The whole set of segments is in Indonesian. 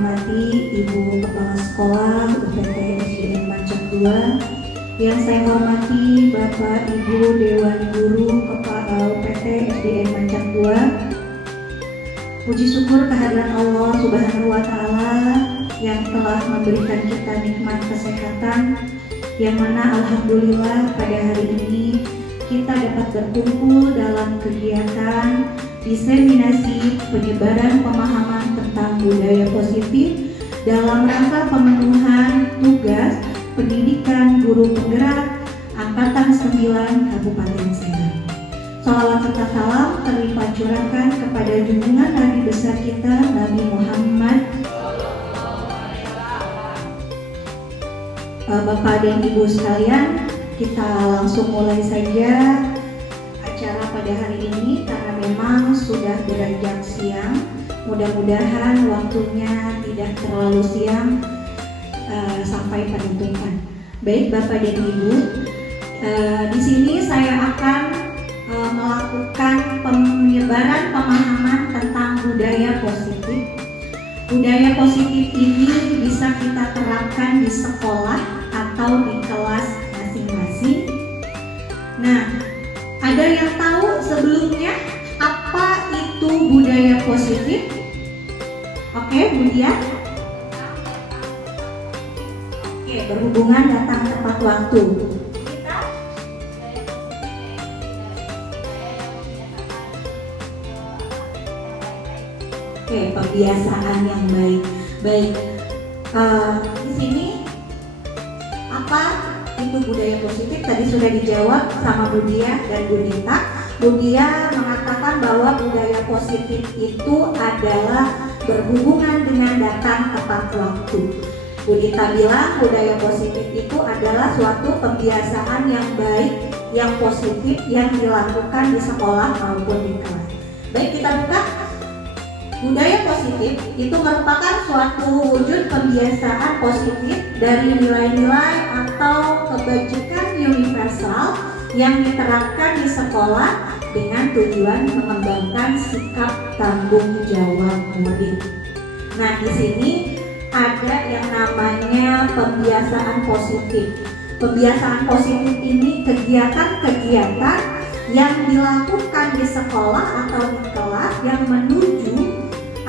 hormati Ibu Kepala Sekolah UPT SDN Mancak 2, yang saya hormati Bapak Ibu Dewan Guru Kepala UPT SDN Mancak 2. Puji syukur kehadiran Allah Subhanahu wa Ta'ala yang telah memberikan kita nikmat kesehatan, yang mana alhamdulillah pada hari ini kita dapat berkumpul dalam kegiatan diseminasi penyebaran pemahaman tentang budaya positif dalam rangka pemenuhan tugas pendidikan guru penggerak Angkatan 9 Kabupaten Serang. Salawat serta salam terlimpah curahkan kepada junjungan Nabi besar kita Nabi Muhammad. Bapak dan Ibu sekalian, kita langsung mulai saja acara pada hari ini karena memang sudah beranjak siang. Mudah-mudahan waktunya tidak terlalu siang sampai penutupan. Baik Bapak dan Ibu, di sini saya akan melakukan penyebaran pemahaman tentang budaya positif. Budaya positif ini bisa kita terapkan di sekolah atau di kelas masing-masing. Nah, ada yang tahu sebelumnya apa itu budaya positif? Oke, Bu Dia. Oke, berhubungan datang tepat waktu. Oke, pembiasaan yang baik. Baik, di sini apa itu budaya positif? Tadi sudah dijawab sama Bu Dia dan Bu Dita. Bu Dia mengatakan bahwa budaya positif itu adalah berhubungan dengan datang tepat waktu. Bu Dita bilang budaya positif itu adalah suatu kebiasaan yang baik, yang positif, yang dilakukan di sekolah maupun di kelas. Baik, kita buka. Budaya positif itu merupakan suatu wujud kebiasaan positif dari nilai-nilai atau kebajikan universal yang diterapkan di sekolah dengan tujuan mengembangkan sikap tanggung jawab murid. Nah, di sini ada yang namanya pembiasaan positif. Pembiasaan positif ini kegiatan-kegiatan yang dilakukan di sekolah atau di kelas yang menuju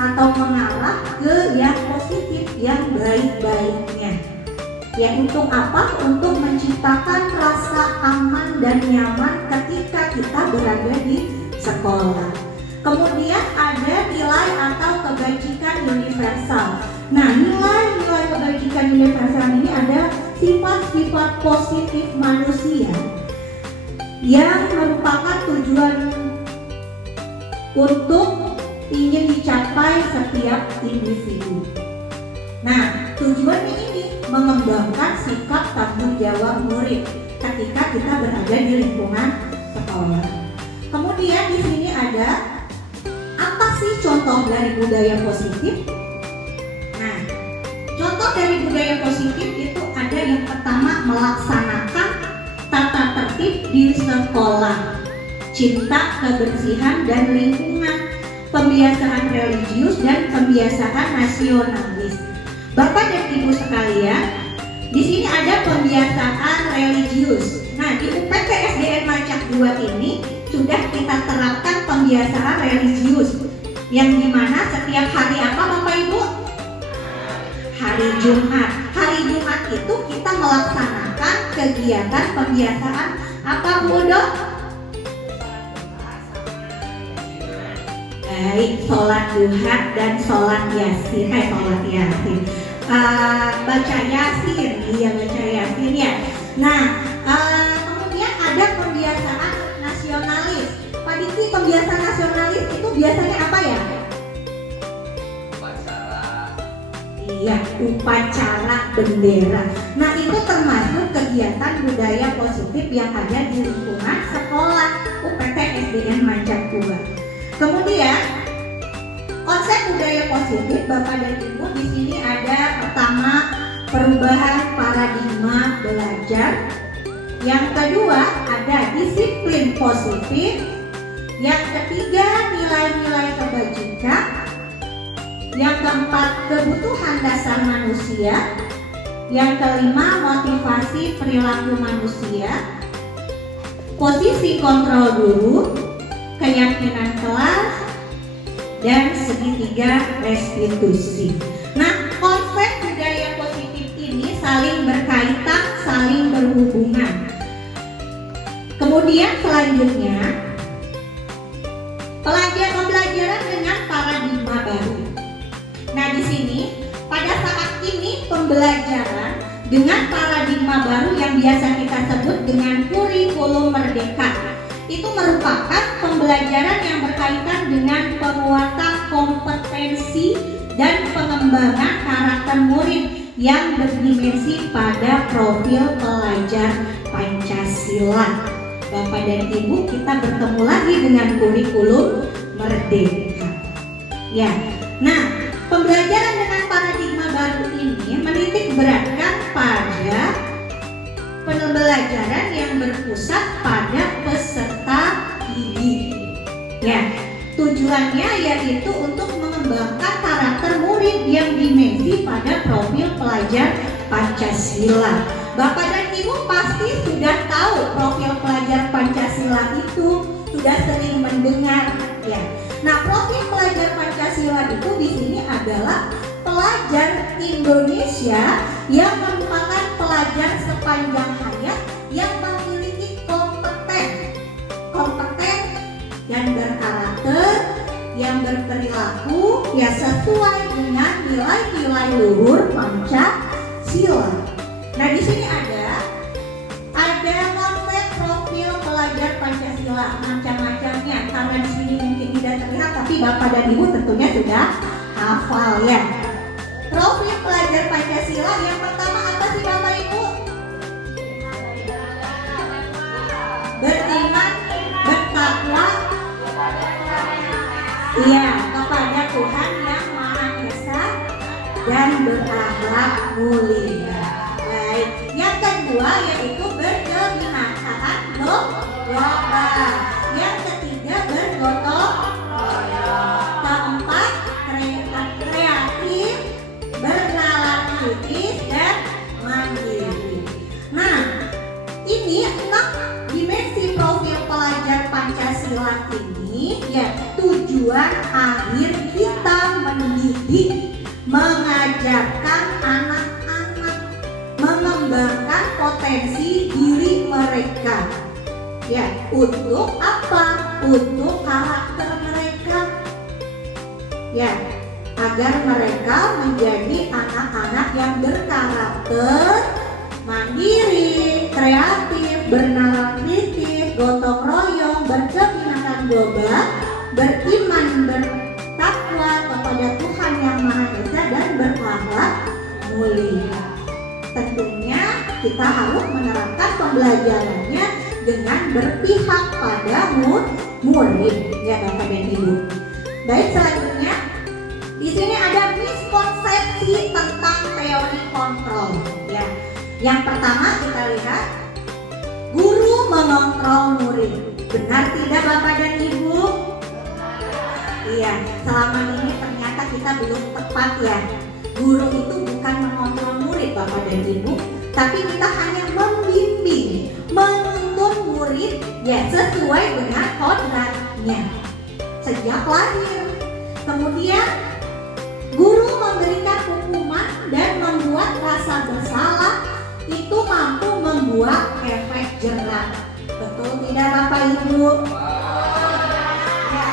atau mengarah ke yang positif, yang baik-baiknya. Yang untuk apa? Untuk menciptakan rasa aman dan nyaman ketika kita berada di sekolah. Kemudian ada nilai atau kebajikan universal. Nah, nilai-nilai kebajikan universal ini ada sifat-sifat positif manusia yang merupakan tujuan untuk ingin dicapai setiap individu. Nah, tujuannya ini mengembangkan sikap tanggung jawab murid ketika kita berada di lingkungan sekolah. Kemudian di sini ada apa sih contoh dari budaya positif? Nah, contoh dari budaya positif itu ada yang pertama, melaksanakan tata tertib di sekolah, cinta kebersihan dan lingkungan, pembiasaan religius dan pembiasaan nasionalis. Bapak dan Ibu sekalian, di sini ada pembiasaan religius. Nah, di UPT SDN Mancak 2 ini sudah kita terapkan pembiasaan religius, yang dimana setiap hari apa Bapak Ibu? Hari Jumat. Hari Jumat itu kita melaksanakan kegiatan pembiasaan apa Bu Udo? Baik, sholat duha dan sholat yasin. Sholat yasin. Baca yasin, iya baca yasin ya. Nah, kemudian ada pembiasaan nasionalis. Pak Diki, pembiasaan nasionalis itu biasanya apa ya? Upacara. Iya, upacara bendera. Nah, itu termasuk kegiatan budaya positif yang ada di lingkungan sekolah UPT SDN Mancak 2. Kemudian konsep budaya positif Bapak dan Ibu, di sini ada pertama perubahan paradigma belajar, yang kedua ada disiplin positif, yang ketiga nilai-nilai kebajikan, Yang keempat, kebutuhan dasar manusia. Yang kelima, motivasi perilaku manusia. Posisi kontrol guru, keyakinan kelas, dan segitiga restitusi. Nah, konsep budaya positif ini saling berkaitan, saling berhubungan. Kemudian selanjutnya, pembelajaran dengan paradigma baru. Nah, di sini pada saat ini pembelajaran dengan paradigma baru yang biasa kita sebut dengan kurikulum merdeka itu merupakan pembelajaran yang berkaitan dengan penguatan kompetensi dan pengembangan karakter murid yang berdimensi pada profil pelajar Pancasila. Bapak dan Ibu, kita bertemu lagi dengan kurikulum merdeka. Ya, nah, pembelajaran dengan paradigma baru ini menitik beratkan pada pembelajaran yang berpusat pada peserta didik. Ya, tujuannya yaitu untuk mengembangkan karakter murid yang dimensi pada profil pelajar Pancasila. Bapak dan Ibu pasti sudah tahu profil pelajar Pancasila itu, sudah sering mendengar, ya. Nah, profil pelajar Pancasila itu di sini adalah pelajar Indonesia yang merupakan pelajar sepanjang hayat yang memiliki kompeten dan berkarakter, yang berperilaku ya sesuai dengan nilai-nilai luhur Pancasila. Nah, di sini ada konsep profil pelajar Pancasila macam-macamnya. Karena di sini mungkin tidak terlihat, tapi Bapak dan Ibu tentunya sudah hafal ya. Profil pelajar Pancasila yang pertama apa sih Bapak Ibu? Beriman, bertakwa, iya, kepada Tuhan yang Maha Esa dan berakhlak mulia. Baik, yang kedua yaitu berkebinekaan global. Yang ketiga bergotong royong. Keempat kreatif, bernalar kritis dan mandiri. Nah, ini 6 dimensi profil pelajar Pancasila ini ya tujuan akhir kita mendidik, mengajarkan anak-anak, mengembangkan potensi diri mereka. Ya, untuk apa? Untuk karakter mereka. Ya, agar mereka menjadi anak-anak yang berkarakter, mandiri, kreatif, bernalar kritis, gotong royong, berkebinekaan global, beriman, bertakwa kepada Tuhan yang Maha Esa dan berakhlak mulia. Tentunya kita harus menerapkan pembelajarannya dengan berpihak pada murid, ya Bapak dan Ibu. Baik, selanjutnya di sini ada miskonsepsi tentang teori kontrol. Ya, yang pertama kita lihat guru mengontrol murid. Benar tidak Bapak dan Ibu? Iya, selama ini ternyata kita belum tepat ya. Guru itu bukan mengontrol murid Bapak dan Ibu, tapi kita hanya membimbing, menuntun murid ya sesuai dengan kodratnya sejak lahir. Kemudian guru memberikan hukuman dan membuat rasa bersalah itu mampu membuat efek jerak. Betul tidak Bapak Ibu? Ya,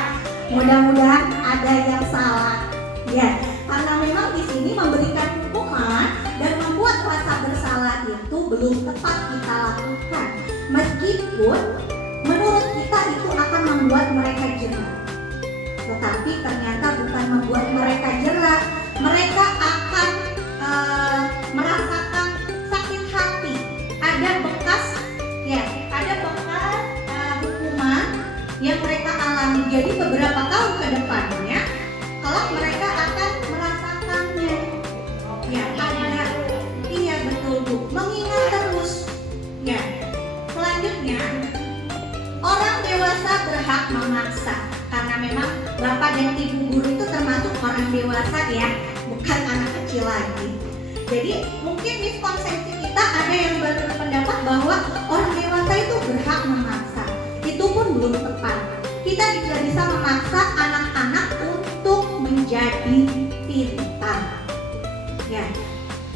mudah-mudahan ada yang salah. Ya, karena memang di sini memberikan hukuman dan membuat rasa bersalah itu belum tepat kita lakukan. Meskipun menurut kita itu akan membuat mereka jerak, tetapi ternyata bukan membuat mereka jerak. Mereka akan merasakan sakit hati. Ada bekas, ya, ada bekas hukuman yang mereka alami. Jadi beberapa tahun ke depannya, kalau mereka akan merasakannya, ya, ada, iya betul Bu, mengingat terus. Ya, selanjutnya orang dewasa berhak memaksa. Karena memang Bapak dan Ibu guru itu termasuk orang dewasa ya, bukan anak kecil lagi. Jadi mungkin miskonsepsi kita ada yang berpendapat bahwa orang dewasa itu berhak memaksa. Itu pun belum tepat. Kita juga bisa memaksa anak-anak untuk menjadi pintar. Ya,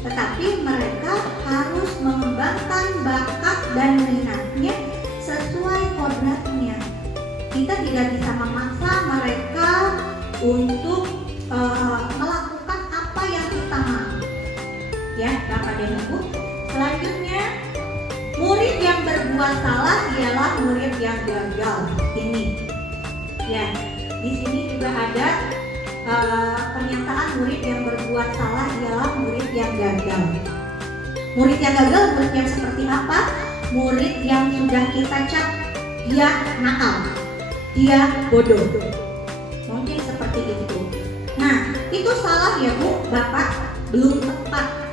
tetapi mereka harus mengembangkan bakat dan minatnya sesuai kodratnya. Kita tidak bisa memaksa mereka untuk melakukan apa yang kita mau. Ya, Bapak dan Ibu. Selanjutnya, murid yang berbuat salah ialah murid yang gagal. Ini, ya, di sini juga ada pernyataan murid yang berbuat salah ialah murid yang gagal. Murid yang gagal, murid yang seperti apa? Murid yang sudah kita cap dia nakal, dia bodoh. Mungkin seperti itu. Nah, itu salah ya Bu, Bapak, belum tepat.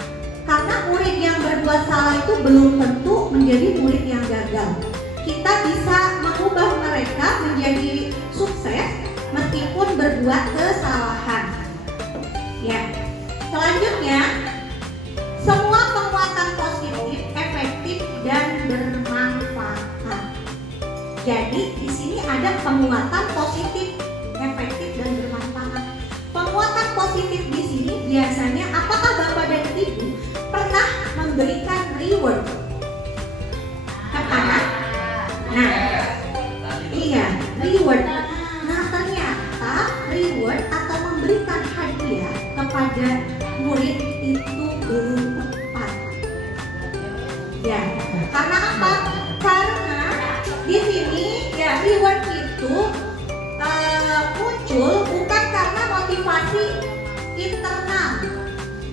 Karena murid yang berbuat salah itu belum tentu menjadi murid yang gagal. Kita bisa mengubah mereka menjadi sukses meskipun berbuat kesalahan. Ya. Selanjutnya, semua penguatan positif, efektif dan bermanfaat. Jadi di sini ada penguatan positif, efektif dan bermanfaat. Penguatan positif di sini biasanya apakah Bapak dan Ibu pernah memberikan reward kepada? Nah, iya, reward. Nah, ternyata reward atau memberikan hadiah kepada murid itu belum tepat. Ya, karena apa? Karena di sini ya reward itu muncul bukan karena motivasi internal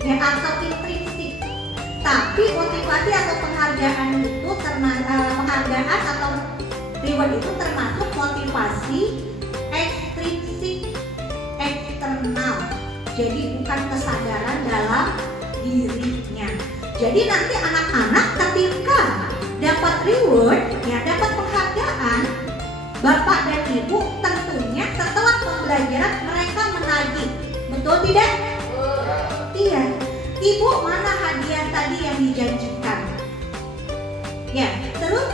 ya atau intrinsik, tapi motivasi atau penghargaan itu penghargaan atau reward itu termasuk motivasi ekstrinsik eksternal. Jadi bukan kesadaran dalam dirinya. Jadi nanti anak-anak ketika dapat reward, ya dapat penghargaan, Bapak dan Ibu tentunya setelah pembelajaran mereka menagih. Betul tidak? Iya. Ibu, mana hadiah tadi yang dijanjikan? Ya, terus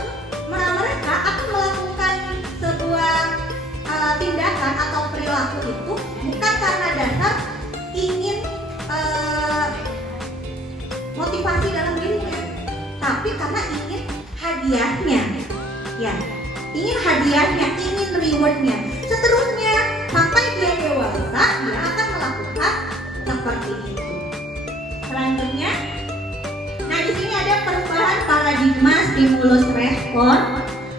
mereka akan melakukan sebuah tindakan atau perilaku itu bukan karena dasar ingin motivasi dalam dirinya, tapi karena ingin hadiahnya. Ya, ingin hadiahnya, ingin rewardnya. Seterusnya sampai dia dewasa, dia akan melakukan seperti itu. Selanjutnya, nah di sini ada perubahan paradigma stimulus respon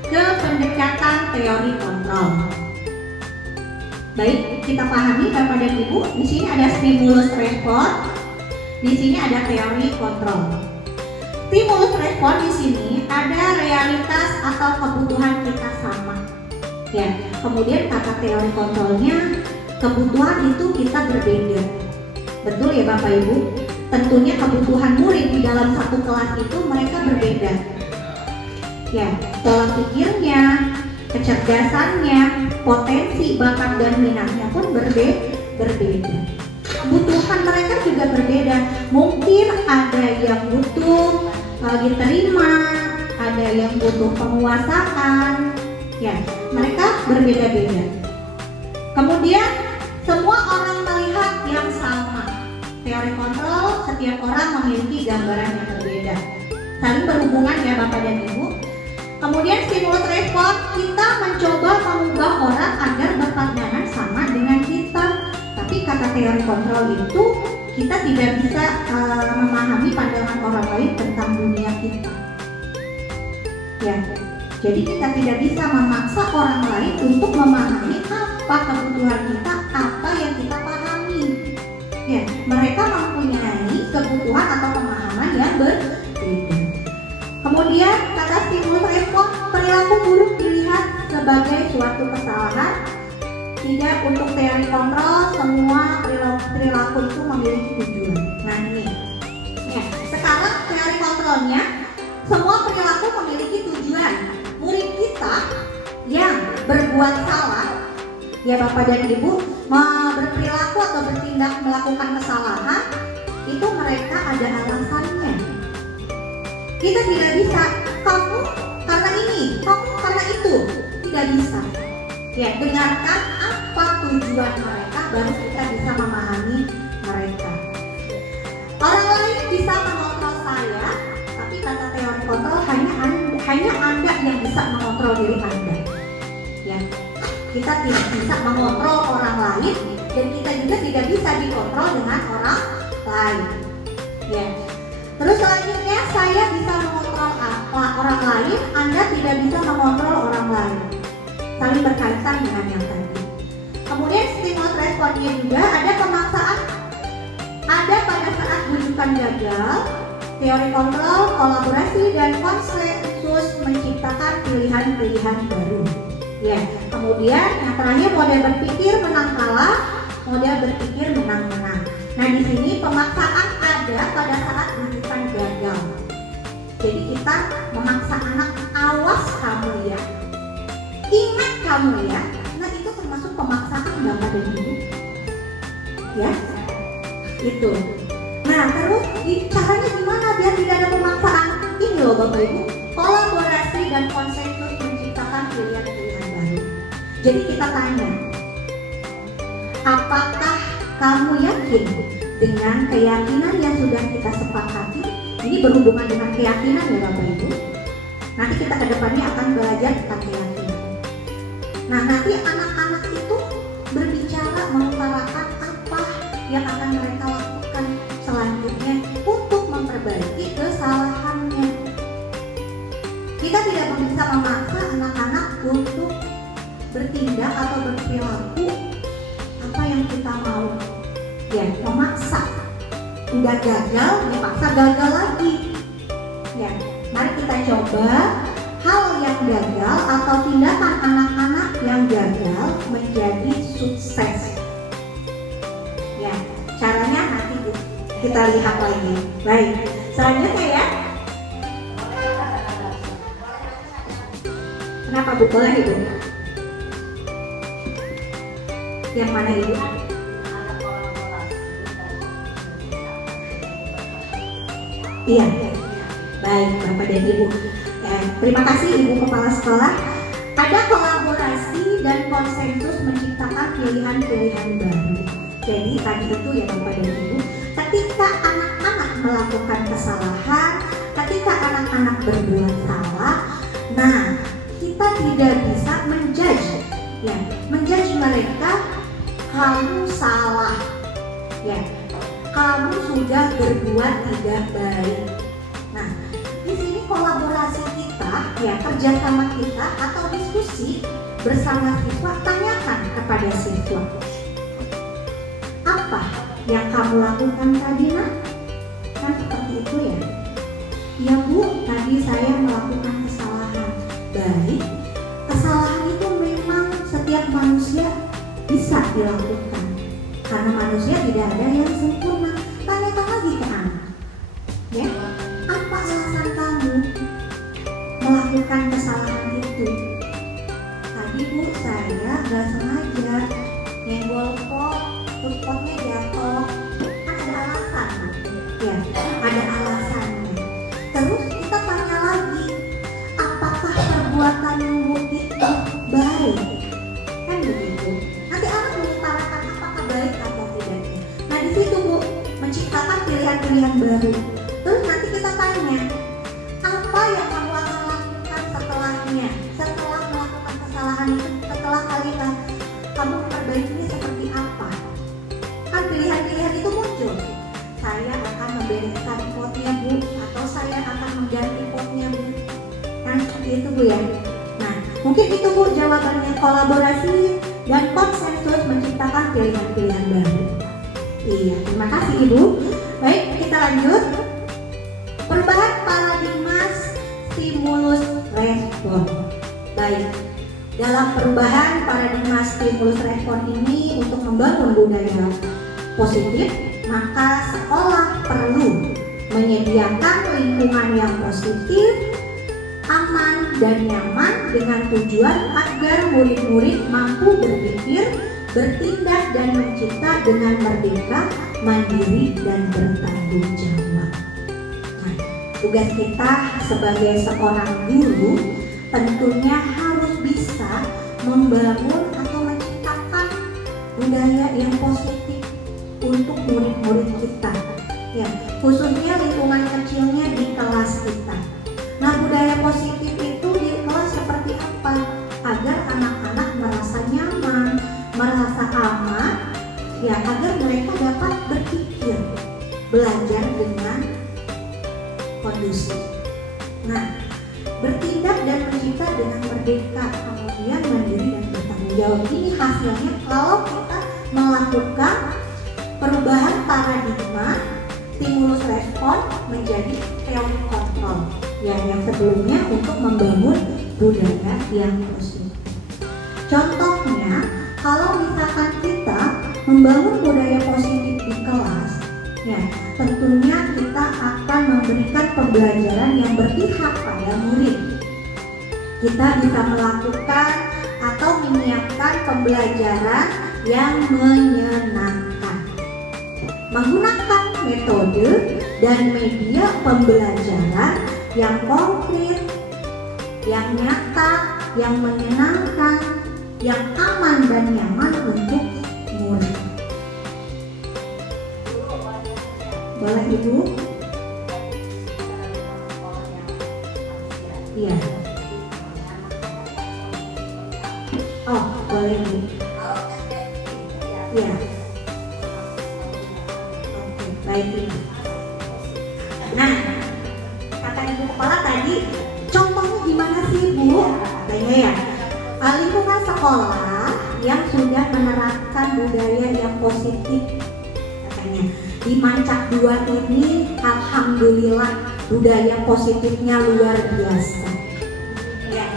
ke pendekatan teori kontrol. Baik, kita pahami Bapak dan Ibu. Di sini ada stimulus respon, di sini ada teori kontrol. Stimulus respon di sini ada realitas atau kebutuhan kita sama. Ya, kemudian kata teori kontrolnya kebutuhan itu kita berbeda. Betul ya Bapak Ibu? Tentunya kebutuhan murid di dalam satu kelas itu mereka berbeda. Ya, pola pikirnya, kecerdasannya, potensi, bakat dan minatnya pun berbeda. Kebutuhan mereka juga berbeda. Mungkin ada yang butuh diterima, ada yang butuh penguasaan. Ya, mereka berbeda-beda. Kemudian semua orang melihat yang sama. Teori kontrol, setiap orang memiliki gambaran yang berbeda. Saling berhubungan ya Bapak dan Ibu. Kemudian stimulus respon, kita mencoba mengubah orang agar berpandangan sama dengan kita. Tapi kata teori kontrol itu kita tidak bisa memahami pandangan orang lain tentang dunia kita. Ya, jadi kita tidak bisa memaksa orang lain untuk memahami apa kebutuhan kita, apa yang kita pahami. Ya, mereka mempunyai kebutuhan atau pemahaman yang berbeda. Kemudian kata stimulus respon, perilaku buruk dilihat sebagai suatu kesalahan. Tidak, untuk teori kontrol semua perilaku itu memiliki tujuan. Nah ini, ya, sekarang teori kontrolnya semua perilaku memiliki tujuan. Murid kita yang berbuat salah, ya Bapak dan Ibu, berperilaku atau bertindak melakukan kesalahan, itu mereka ada alasannya. Kita tidak bisa, kamu karena ini, kamu karena itu, tidak bisa. Ya, dengarkan apa tujuan mereka, baru kita bisa memahami mereka. Orang lain bisa mengontrol saya, tapi kata teori kontrol hanya Anda yang bisa mengontrol diri Anda. Ya, kita tidak bisa mengontrol orang lain, dan kita juga tidak bisa dikontrol dengan orang lain. Ya. Terus selanjutnya, saya bisa mengontrol orang lain, Anda tidak bisa mengontrol orang lain. Saling berkaitan dengan yang tadi. Kemudian stimulus responnya juga ada pemaksaan. Ada pada saat rujukan gagal, teori kontrol, kolaborasi, dan konsensus menciptakan pilihan-pilihan baru. Ya, kemudian yang terakhir model berpikir menang kalah, model berpikir menang-menang. Nah, di sini pemaksaan ada pada saat rujukan gagal. Jadi kita memaksa anak, awas kamu ya, ingat kamu ya. Nah, itu termasuk pemaksaan Bapak dan Ibu. Ya, itu. Nah, terus caranya gimana biar tidak ada pemaksaan? Ini loh Bapak Ibu, kolaborasi dan konsensus menciptakan pilihan-pilihan baru. Jadi kita tanya, apakah kamu yakin dengan keyakinan yang sudah kita sepakati? Ini berhubungan dengan keyakinan ya Bapak Ibu. Nanti kita ke depannya akan belajar tentang keyakinan. Nah, nanti anak-anak itu berbicara mengutarakan apa yang akan mereka lakukan selanjutnya untuk memperbaiki kesalahannya. Kita tidak bisa memaksa anak-anak untuk bertindak atau berperilaku apa yang kita mau. Ya, memaksa. Udah gagal, dipaksa gagal lagi. Ya, mari kita coba hal yang gagal atau tindakan anak-anak yang gagal menjadi sukses. Ya, caranya nanti kita lihat lagi. Baik, selanjutnya ya. Kenapa Bu? Boleh Ibu? Yang mana Ibu? Iya, baik Bapak dan Ibu. Terima kasih Ibu Kepala Sekolah. Ada kolaborasi dan konsensus menciptakan pilihan-pilihan baru. Jadi tadi itu ya Bapak dan Ibu, ketika anak-anak melakukan kesalahan, ketika anak-anak berbuat salah, nah kita tidak bisa menjudge, ya, menjudge mereka, kamu salah, ya, kamu sudah berbuat tidak baik. Nah, di sini kolaborasi kita, ya, kerjasama kita atau diskusi bersama siswa, tanyakan kepada siswa, apa yang kamu lakukan tadi nak? Kan seperti itu ya. Ya Bu, tadi saya melakukan kesalahan. Baik, kesalahan itu memang setiap manusia bisa dilakukan. Karena manusia tidak ada yang sempurna. Tanyakan lagi ke anak, ya, apa alasan kamu melakukan kesalahan itu? Tadi Bu, saya gak sengaja nyenggol pot, terus potnya jatuh. Kan ada alasan, ya, ada alasannya. Terus kita tanya lagi, apakah perbuatanmu itu baik? Kan begitu. Nanti anak mengutarakan apakah baik atau tidaknya. Nah di situ Bu, menciptakan pilihan-pilihan baru. Terus nanti kita tanya, apa yang kamu akan lakukan setelahnya? Setelah melakukan kesalahan itu, setelah kamu memperbaikinya seperti apa? Kan pilihan-pilihan itu muncul. Saya akan membereskan potnya Bu, atau saya akan mengganti potnya Bu. Kan seperti itu Bu ya. Nah mungkin itu Bu jawabannya, kolaborasi dan konsensus menciptakan pilihan-pilihan baru. Iya, terima kasih Ibu. Baik, kita lanjut. Perubahan paradigma stimulus respon. Baik, dalam perubahan paradigma stimulus respon ini untuk membangun budaya positif, maka sekolah perlu menyediakan lingkungan yang positif, aman dan nyaman dengan tujuan agar murid-murid mampu berpikir, bertindak dan mencipta dengan merdeka, mandiri dan bertanggung jawab. Nah, tugas kita sebagai seorang guru tentunya harus bisa membangun atau menciptakan budaya yang positif untuk murid-murid kita, ya, khususnya lingkungan kecilnya di kelas kita. Nah, budaya positif itu di kelas seperti apa? Agar anak-anak merasa nyaman, merasa aman, ya, agar mereka dapat berpikir, belajar dengan kondusif. Nah, bertindak dan mencipta dengan merdeka, kemudian mandiri dan bertanggung jawab. Ini hasilnya kalau kita melakukan perubahan paradigma stimulus respon menjadi teori kontrol, ya, yang sebelumnya untuk membangun budaya yang positif. Contohnya, kalau misalkan kita membangun budaya positif di kelas, ya, tentunya kita akan memberikan pembelajaran yang berpihak pada murid. Kita bisa melakukan atau menyiapkan pembelajaran yang menyenangkan, menggunakan metode dan media pembelajaran yang konkret, yang nyata, yang menyenangkan, yang aman dan nyaman untuk murid. Boleh Ibu? Iya. Oh, boleh Bu. Iya. Oke, baik Ibu. Nah, kata Ibu Kepala tadi, contohnya gimana sih Bu? Katanya ya, lingkungan sekolah yang sudah menerapkan budaya yang positif, katanya. Di Mancak 2 ini alhamdulillah budaya positifnya luar biasa. Ya.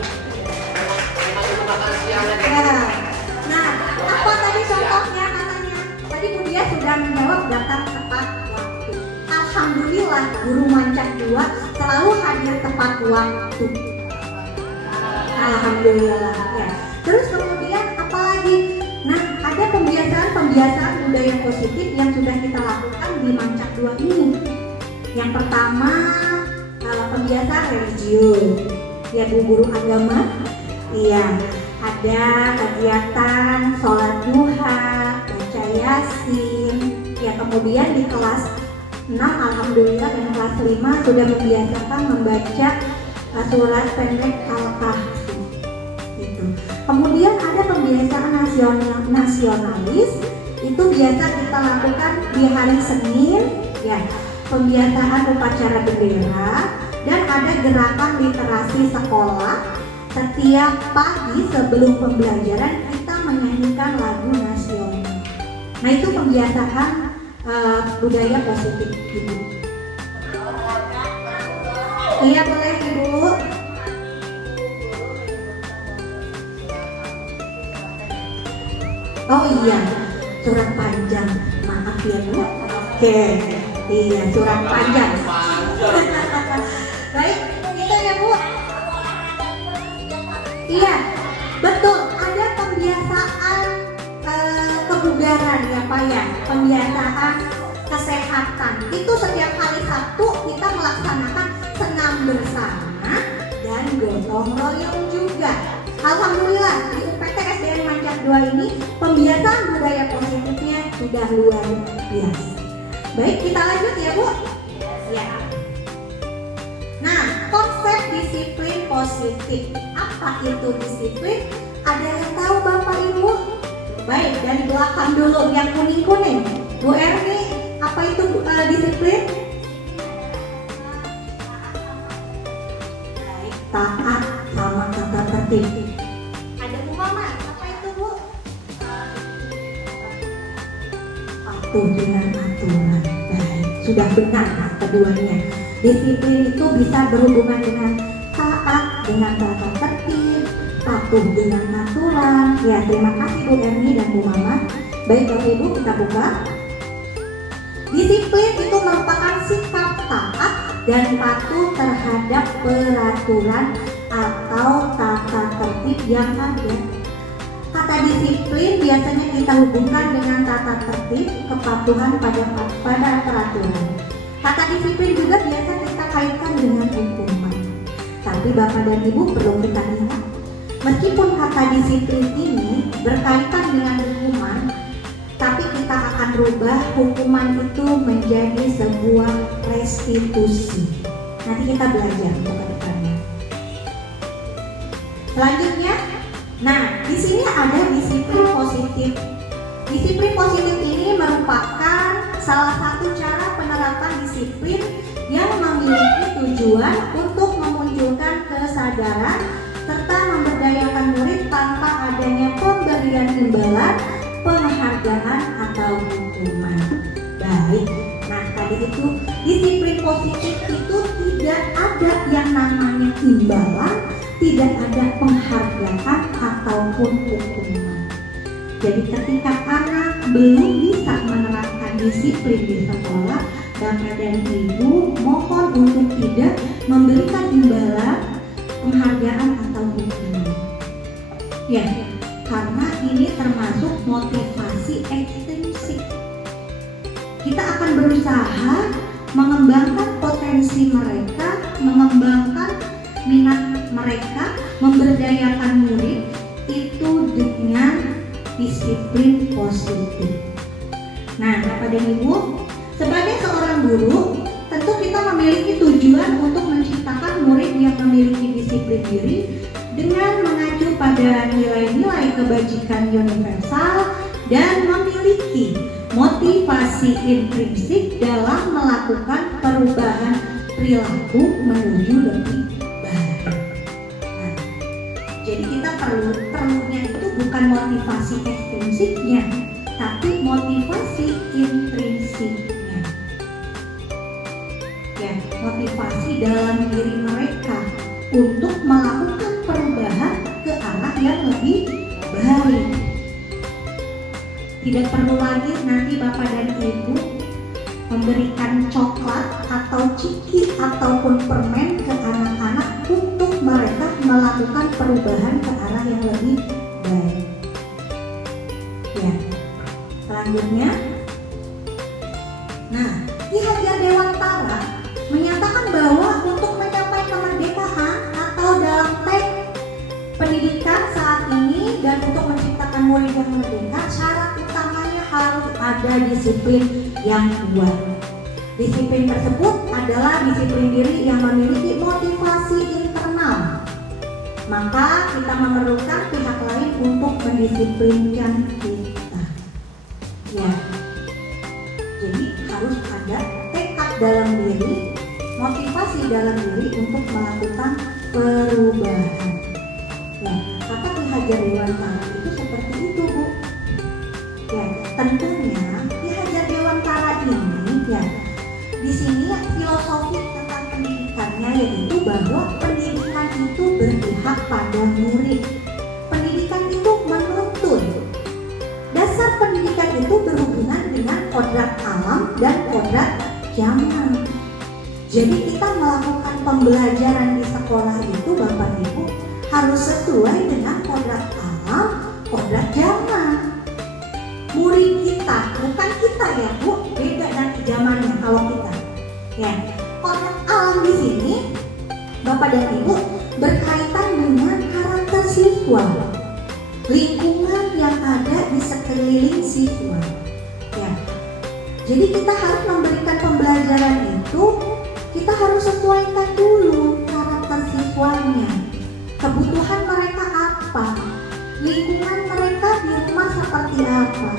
Nah, apa tadi contohnya katanya? Tadi Bu Dia sudah menjawab datang tepat waktu. Alhamdulillah guru Mancak 2 selalu hadir tepat waktu. Alhamdulillah ya. Terus kemudian apa lagi? Nah, ada pembiasaan budaya positif yang sudah kita lakukan di Mancak 2 ini. Yang pertama, pembiasaan religius, ya Bu, guru agama. Iya, ada kegiatan sholat duha, baca yasin. Ya, kemudian di kelas 6 alhamdulillah dan kelas 5 sudah membiasakan membaca surat pendek Al-Kahfi. Kemudian ada pembiasaan nasionalis, itu biasa kita lakukan di hari Senin, ya, pembiasaan upacara bendera, dan ada gerakan literasi sekolah. Setiap pagi sebelum pembelajaran kita menyanyikan lagu nasional. Nah, itu pembiasaan budaya positif Ibu. Iya, boleh Ibu. Oh iya, surat panjang. Maaf ya Bu. Oke, iya, surat panjang. Baik, itu ya Bu. Iya, betul. Ada pembiasaan kebugaran ya Pak ya, pembiasaan kesehatan. Itu setiap hari Sabtu kita melaksanakan senam bersama dan gotong royong juga. Alhamdulillah di UPT SDN Mancak 2 ini pembiasaan budaya positifnya sudah luar biasa. Baik, kita lanjut ya Bu. Ya. Nah, konsep disiplin positif. Apa itu disiplin? Ada yang tahu Bapak Ibu? Baik, dari belakang dulu yang kuning-kuning. Bu Erni, apa itu disiplin? Baik, taat sama tata tertib. Ada Bu Mama, apa itu Bu? Patuh dengan aturan. Baik, sudah benar keduanya. Disiplin itu bisa berhubungan dengan taat, dengan tata tertib, patuh dengan aturan. Ya, terima kasih Bu Erni dan Bu Mama. Baik Bapak Ibu, kita buka. Disiplin itu merupakan sikap taat dan patuh terhadap peraturan atau tata tertib yang ada. Kata disiplin biasanya kita hubungkan dengan tata tertib, kepatuhan pada peraturan. Kata disiplin juga biasa kita kaitkan dengan hukuman. Tapi Bapak dan Ibu perlu kita ingat, meskipun kata disiplin ini berkaitan dengan hukuman, tapi kita akan rubah hukuman itu menjadi sebuah restitusi. Nanti kita belajar untuk ke depannya. Selanjutnya, nah di sini ada disiplin positif. Disiplin positif ini merupakan salah satu cara penerapan disiplin yang memiliki tujuan untuk memunculkan kesadaran serta memberdayakan murid tanpa adanya pemberian imbalan, penghargaan atau hukuman. Baik, nah tadi itu disiplin positif itu tidak ada yang namanya imbalan, tidak ada penghargaan ataupun hukuman. Jadi ketika anak belum bisa menerapkan disiplin di sekolah, Bapak dan Ibu mohon untuk tidak memberikan imbalan, penghargaan atau hukuman. Ya, karena ini termasuk motivasi ekstrinsik. Kita akan berusaha mengembangkan potensi mereka, mengembangkan minat mereka, memberdayakan murid itu dengan disiplin positif. Nah, Bapak dan Ibu, sebagai seorang guru, tentu kita memiliki tujuan untuk menciptakan murid yang memiliki disiplin diri dengan mengacu pada nilai-nilai kebajikan universal dan memiliki motivasi intrinsik dalam melakukan perubahan perilaku menuju lebih baik. Nah, jadi kita perlunya itu bukan motivasi ekstrinsiknya, tapi motivasi intrinsiknya. Ya, motivasi dalam diri mereka untuk melakukan perubahan ke arah yang lebih baik. Tidak perlu lagi nanti Bapak dan Ibu memberikan coklat atau ciki ataupun permen ke anak-anak untuk mereka melakukan perubahan ke arah yang lebih baik. Ya, selanjutnya, nah, Ki Hajar Dewantara menyatakan bahwa untuk mencapai kemerdekaan atau dalam teks pendidikan saat ini dan untuk menciptakan murid yang merdeka, syarat utamanya harus ada disiplin yang kuat. Disiplin tersebut adalah disiplin diri yang memiliki motivasi internal. Maka kita memerlukan pihak lain untuk mendisiplinkan kita. Ya, jadi harus ada tekad dalam diri, motivasi dalam diri untuk melakukan perubahan. Ya, kata Ki Hajar Dewantara itu seperti itu, Bu. Ya, tentunya Ki Hajar Dewantara ini, ya, di sini filosofi tentang pendidikannya yaitu bahwa pendidikan itu berpihak pada murid. Pendidikan itu menuntun. Dasar pendidikan itu berhubungan dengan kodrat alam dan kodrat zaman. Jadi kita melakukan pembelajaran di sekolah itu Bapak Ibu harus sesuai dengan kodrat alam, kodrat zaman. Murid kita, bukan kita ya Bu, beda dari zamannya kalau kita. Ya, kodrat alam di sini Bapak dan Ibu berkaitan dengan karakter siswa, lingkungan yang ada di sekeliling siswa. Ya, jadi kita harus memberikan pembelajaran itu, kita harus sesuaikan dulu karakter siswanya, kebutuhan mereka apa, lingkungan mereka di rumah seperti apa.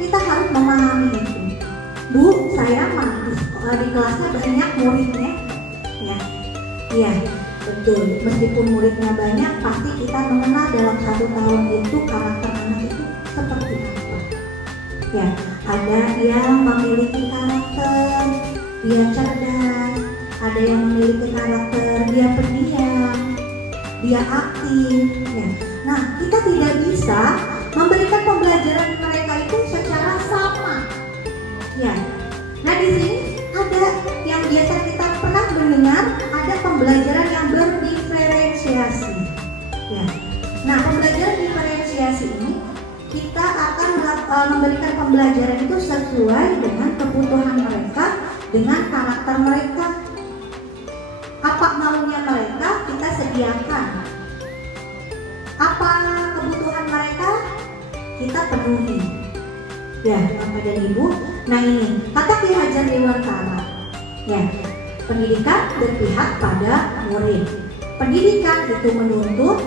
Kita harus memahami itu. Bu, saya mah di kelasnya banyak muridnya. Ya, iya, betul. Meskipun muridnya banyak, pasti kita mengenal dalam 1 tahun itu karakter anak itu seperti apa. Ya, ada yang memiliki karakter dia cerdas, ada yang memiliki karakter dia pendiam, dia aktif. Ya. Nah, kita tidak bisa memberikan pembelajaran mereka itu secara sama. Ya. Nah, di sini ada yang biasa kita pernah pembelajaran yang berdiferensiasi. Ya. Nah, pembelajaran diferensiasi ini kita akan memberikan pembelajaran itu sesuai dengan kebutuhan mereka, dengan karakter mereka. Apa maunya mereka kita sediakan. Apa kebutuhan mereka kita penuhi. Ya, Bapak dan Ibu. Nah ini kata Ki Hajar Dewantara. Ya, pendidikan berpihak pada murid. Pendidikan itu menuntut,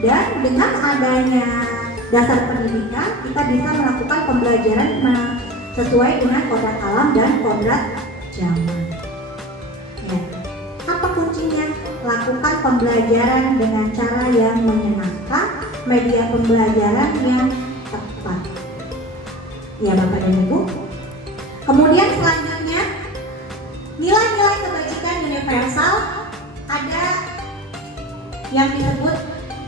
dan dengan adanya dasar pendidikan kita bisa melakukan pembelajaran sesuai dengan kodrat alam dan kodrat zaman. Ya. Apa kuncinya? Lakukan pembelajaran dengan cara yang menyenangkan, media pembelajaran yang tepat. Ya Bapak dan Ibu. Kemudian selanjutnya, nilai-nilai kebajikan universal ada yang disebut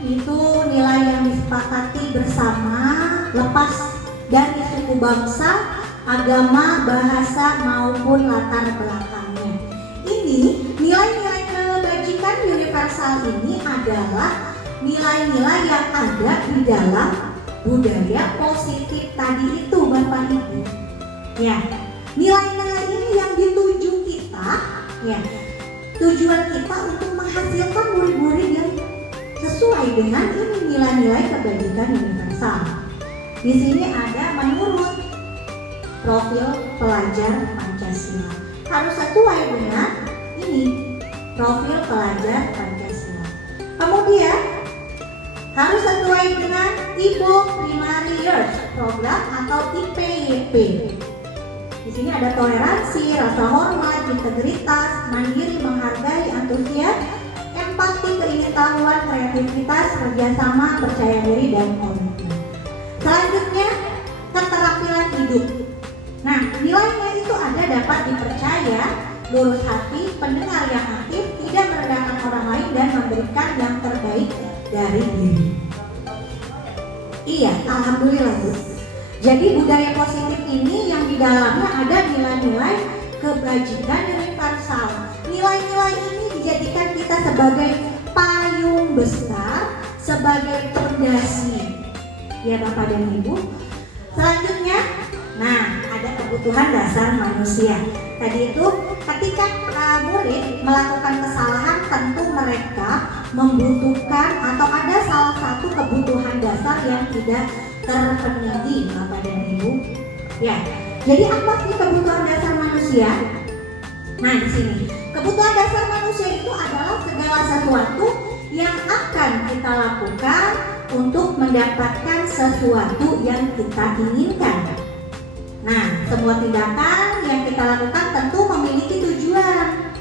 itu nilai yang disepakati bersama, lepas dari suku bangsa, agama, bahasa maupun latar belakangnya. Ini nilai-nilai kebajikan universal ini adalah nilai-nilai yang ada di dalam budaya positif tadi itu Bapak Ibu. Ya, nilai-nilai ini yang dituju kita, ya, tujuan kita untuk menghasilkan murid-murid yang sesuai dengan ini nilai-nilai kebajikan universal. Di sini ada menurut profil pelajar Pancasila. Harus sesuai dengan ini profil pelajar Pancasila. Kemudian harus sesuai dengan IPO Primary Years Program atau IPYP. Di sini ada toleransi, rasa hormat, integritas, mandiri, menghargai, antusias, empati, keingintahuan, kreativitas, kerjasama, percaya diri, dan komitmen. Selanjutnya, keterampilan hidup. Nah, nilainya itu ada dapat dipercaya, lurus hati, pendengar yang aktif, tidak merendahkan orang lain, dan memberikan yang terbaik dari diri. Iya, alhamdulillah Bu. Jadi budaya positif ini yang di dalamnya ada nilai-nilai kebajikan universal. Nilai-nilai ini dijadikan kita sebagai payung besar, sebagai fondasi. Ya Bapak dan Ibu. Selanjutnya, nah ada kebutuhan dasar manusia. Tadi itu ketika murid melakukan kesalahan, tentu mereka membutuhkan atau ada salah satu kebutuhan dasar yang tidak terpenuhi Bapak dan Ibu. Ya. Jadi apa sih kebutuhan dasar manusia? Nah di sini kebutuhan dasar manusia itu adalah segala sesuatu yang akan kita lakukan untuk mendapatkan sesuatu yang kita inginkan. Nah, semua tindakan yang kita lakukan tentu memiliki tujuan.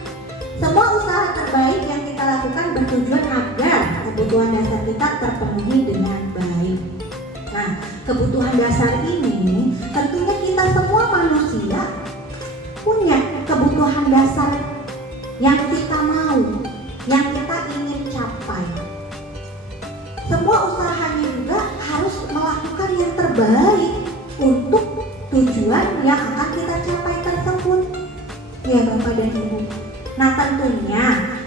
Semua usaha terbaik yang kita lakukan bertujuan agar kebutuhan dasar kita terpenuhi dengan baik. Nah, kebutuhan dasar ini tentunya kita semua manusia punya kebutuhan dasar yang kita mau, yang kita ingin capai. Semua usahanya juga harus melakukan yang terbaik untuk tujuan yang akan kita capai tersebut. Ya Bapak dan Ibu. Nah tentunya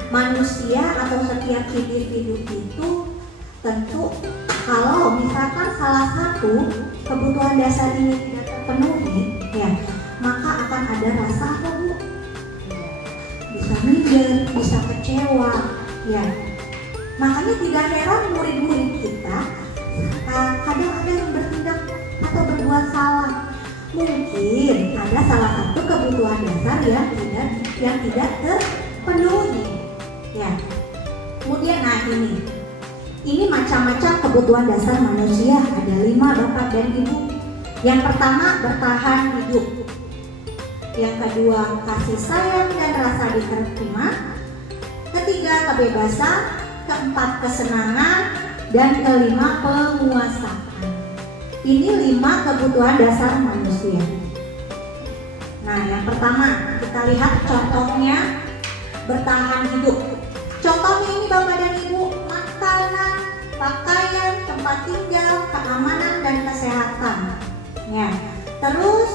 manusia atau setiap individu itu tentu kalau misalkan salah satu kebutuhan dasar ini tidak terpenuhi, ya maka akan ada rasa apa Bu? Bisa minder, bisa kecewa, ya. Makanya tidak heran murid-murid kita kadang ada yang bertindak atau berbuat salah. Mungkin ada salah satu kebutuhan dasar yang tidak terpenuhi. Ya. Kemudian nah ini macam-macam kebutuhan dasar manusia, ada 5 Bapak dan Ibu. Yang pertama bertahan hidup. Yang kedua kasih sayang dan rasa diterima. Ketiga kebebasan. Keempat kesenangan. Dan kelima penguasaan. Ini 5 kebutuhan dasar manusia. Nah yang pertama kita lihat contohnya bertahan hidup. Contohnya ini Bapak dan Ibu, makanan, pakaian, tempat tinggal, keamanan dan kesehatan. Ya. Terus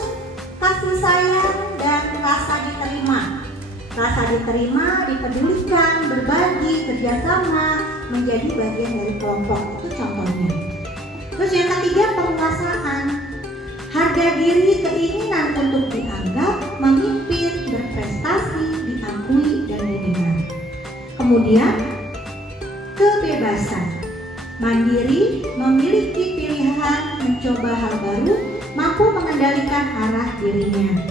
kasih sayang dan rasa diterima. rasa diterima, dipedulikan, berbagi, kerjasama, menjadi bagian dari kelompok. Itu contohnya. Terus yang ketiga, penguasaan. Harga diri, keinginan untuk dianggap, memimpin, berprestasi, diakui, dan didengar. Kemudian kebebasan. Mandiri, memiliki pilihan, mencoba hal baru, mampu mengendalikan arah dirinya.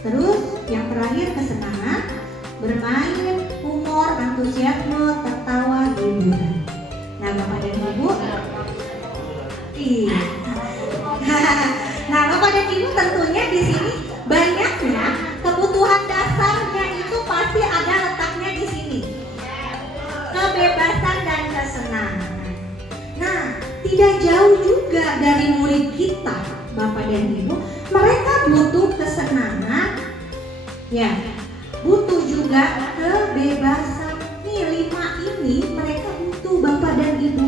Terus yang terakhir, kesenangan, bermain, humor, antusiasme, tertawa, hiburan. Nah, Bapak dan Ibu, iya. Nah, Bapak dan Ibu tentunya di sini banyaknya kebutuhan dasarnya itu pasti ada letaknya di sini. Kebebasan dan kesenangan. Nah, tidak jauh juga dari murid kita, Bapak dan Ibu, mereka butuh kesenangan, ya, butuh juga kebebasan. Nih 5 ini mereka butuh, Bapak dan Ibu.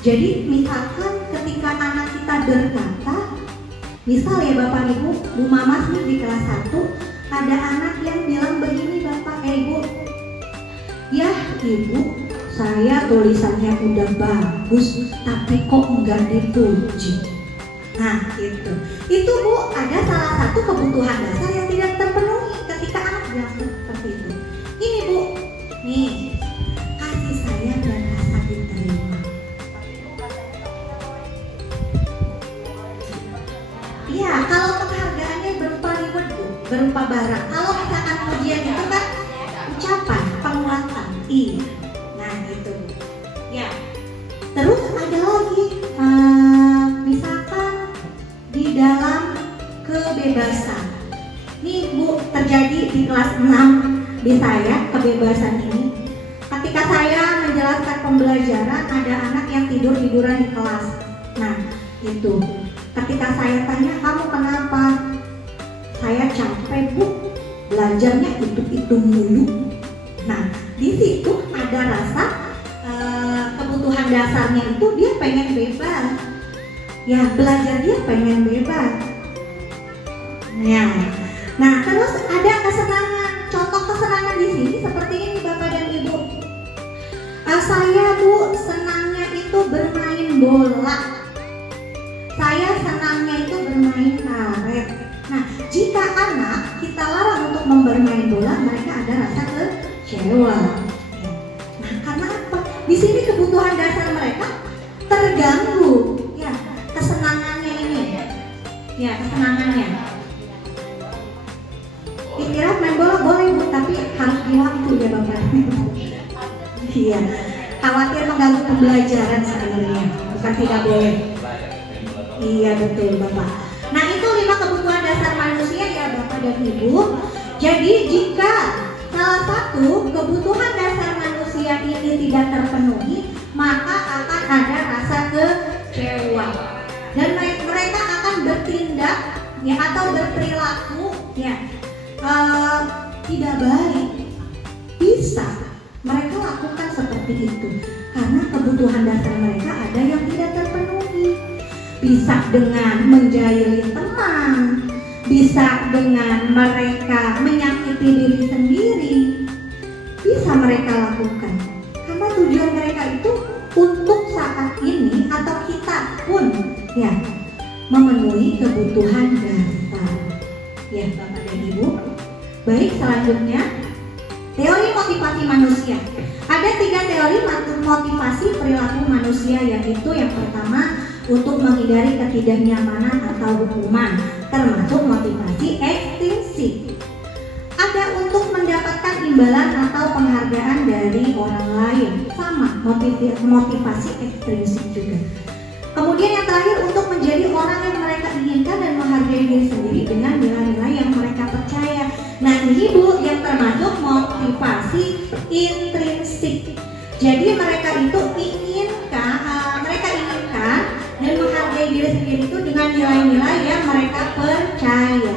Jadi misalkan ketika anak kita berkata, misal ya Bapak Ibu, Bu Mamas nih di kelas 1, ada anak yang bilang begini, Bapak Ibu, ya Ibu, saya tulisannya udah bagus, tapi kok enggak dipuji. Nah itu Bu, ada salah satu kebutuhan dasar yang tidak terpenuhi ketika anak bilang seperti itu. Ini Bu, nih kasih sayang dan rasa diterima. Iya, kalau penghargaannya berupa reward Bu, berupa barang. Kalau misalkan ujian itu kan ucapan, penguatan. Iya. Nah gitu. Ya. Terus ada lagi, misalkan di dalam kebebasan. Nih Bu, terjadi di kelas 6 di saya kebebasan ini. Ketika saya menjelaskan pembelajaran, ada anak yang tiduran di kelas. Nah itu. Ketika saya tanya, kamu kenapa? Saya capek Bu, belajarnya itu mulu. Nah, di situ ada rasa kebutuhan dasarnya itu dia pengen bebas. Ya, belajar dia pengen bebas. Ya. Nah, terus ada kesenangan. Contoh kesenangan di sini seperti ini Bapak dan Ibu. Saya Bu senangnya itu bermain bola. Saya senangnya itu bermain karet. Nah, jika anak kita larang untuk bermain bola, mereka ada rasa kecewa. Nah, karena apa? Di sini kebutuhan dasar mereka terganggu. Ya, kesenangannya ini. Ya, kesenangannya. Istirahat main bola boleh Bu, tapi harus di waktu ya Bapak. Iya. Khawatir mengganggu pembelajaran sebenarnya, bukan tidak boleh. Iya betul Bapak. Nah itu 5 kebutuhan dasar manusia ya Bapak dan Ibu. Jadi jika salah satu kebutuhan dasar manusia ini tidak terpenuhi, maka akan ada rasa kecewa dan mereka akan bertindak ya atau berperilaku ya tidak baik. Bisa mereka lakukan seperti itu karena kebutuhan dasar mereka ada yang tidak terpenuhi. Bisa dengan menjahili teman, bisa dengan mereka menyakiti diri sendiri, bisa mereka lakukan. Karena tujuan mereka itu untuk saat ini atau kita pun ya memenuhi kebutuhan dasar. Ya Bapak dan Ibu. Baik, selanjutnya teori motivasi manusia. Ada 3 teori motivasi perilaku manusia, yaitu yang pertama untuk menghindari ketidaknyamanan atau hukuman, termasuk motivasi ekstrinsik. Ada untuk mendapatkan imbalan atau penghargaan dari orang lain, sama motivasi ekstrinsik juga. Kemudian yang terakhir untuk menjadi orang yang mereka inginkan dan menghargai diri sendiri dengan nilai-nilai yang mereka percaya. Nah ini Bu yang termasuk motivasi intrinsik. Jadi mereka itu mereka inginkan dan menghargai diri sendiri itu dengan nilai-nilai yang mereka percaya.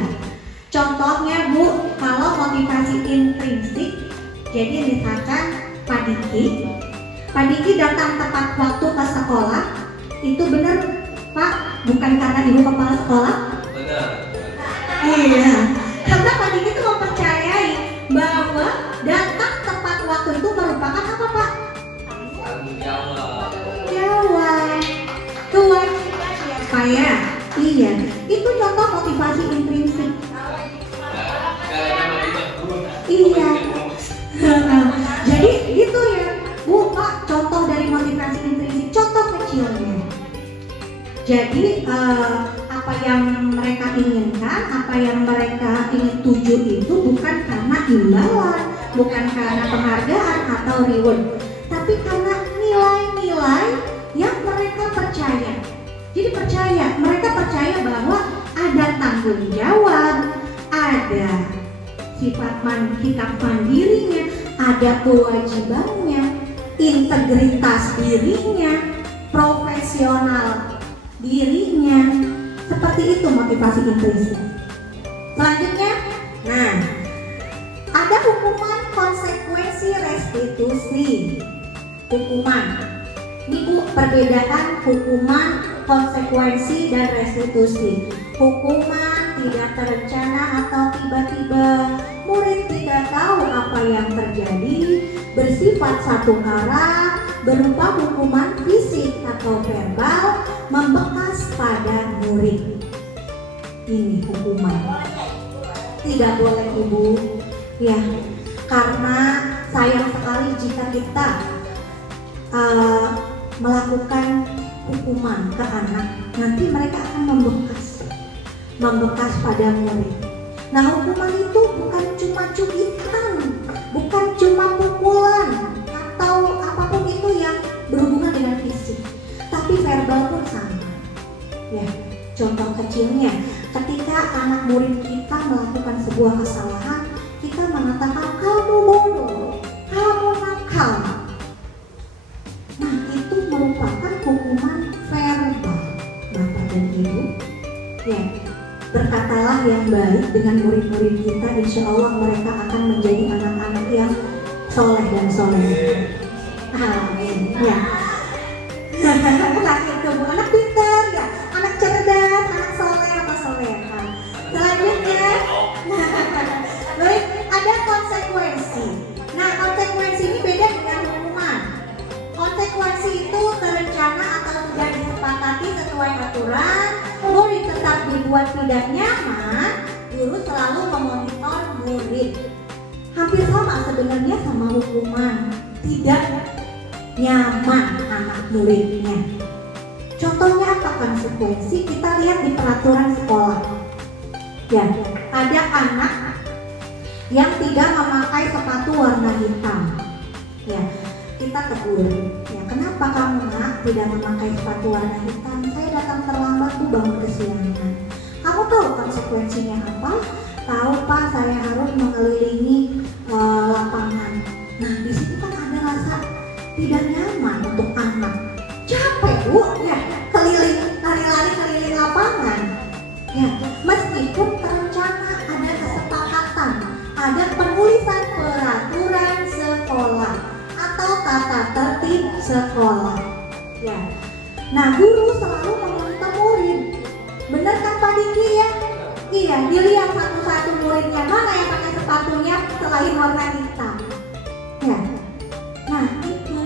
Contohnya Bu, kalau motivasi intrinsik, jadi misalkan Pak Diki datang tepat waktu ke sekolah, itu benar Pak, bukan karena Ibu kepala sekolah? Benar. Iya, karena Pak Diki itu mempercayai supaya iya, itu contoh motivasi intrinsik. Iya. Jadi gitu ya, Bu, Pak, contoh dari motivasi intrinsik, contoh kecilnya. Jadi apa yang mereka inginkan, apa yang mereka ingin tuju itu bukan karena imbalan, bukan karena penghargaan atau reward, tapi karena nilai-nilai yang mereka percaya. Jadi mereka percaya bahwa ada tanggung jawab, ada sikap mandirinya, ada kewajibannya, integritas dirinya, profesional dirinya. Seperti itu motivasi intrinsik. Selanjutnya, nah, ada hukuman konsekuensi restitusi. Hukuman, ini Bu, perbedaan hukuman konsekuensi dan restitusi. Hukuman tidak terencana atau tiba-tiba, murid tidak tahu apa yang terjadi, bersifat satu arah, berupa hukuman fisik atau verbal, membekas pada murid. Ini hukuman tidak boleh, Ibu, ya, karena sayang sekali jika kita melakukan hukuman ke anak, nanti mereka akan membekas pada murid. Nah, hukuman itu bukan cuma cubitan, bukan cuma pukulan atau apapun itu yang berhubungan dengan fisik, tapi verbal pun sama. Ya, contoh kecilnya, ketika anak murid kita melakukan sebuah kesalahan, kita mengatakan kamu bodoh, kamu nakal. Nah, itu merupakan hukuman verbal, Bapak dan Ibu. Ya, berkatalah yang baik dengan murid-murid kita, insya Allah mereka akan menjadi anak-anak yang soleh dan soleh. Amin. Ya. Lagi itu Bu, anak pintar ya, anak cerdas, anak soleh atau soleha. Selanjutnya, baik, ada konsekuensi. Nah, konsekuensi ini beda dengan hukuman. Konsekuensi itu terencana atau sudah disepakati sesuai aturan. Murid tetap dibuat tidak nyaman, guru selalu memonitor murid. Hampir sama sebenarnya sama hukuman, tidak nyaman anak muridnya. Contohnya apa konsekuensi? Kita lihat di peraturan sekolah. Ya, ada anak yang tidak memakai sepatu warna hitam. Ya, kita tegur. Ya, kenapa kamu nak tidak memakai sepatu warna hitam? Saya datang terlambat tuh, bangun kesiangan. Kamu tahu konsekuensinya apa? Tahu Pak, saya harus mengelilingi lapangan. Nah, di situ kan ada rasa tidak nyaman untuk anak. Capek Bu, ya, lari-lari keliling lapangan. Ya, meskipun terencana, ada kesepakatan, ada penulisan peraturan sekolah atau tata tertib sekolah. Ya, nah guru selalu memonitor murid. Benar kan Pak Diki ya? Iya, dilihat satu-satu muridnya mana yang pakai sepatunya selain warna hitam. Ya, nah itu.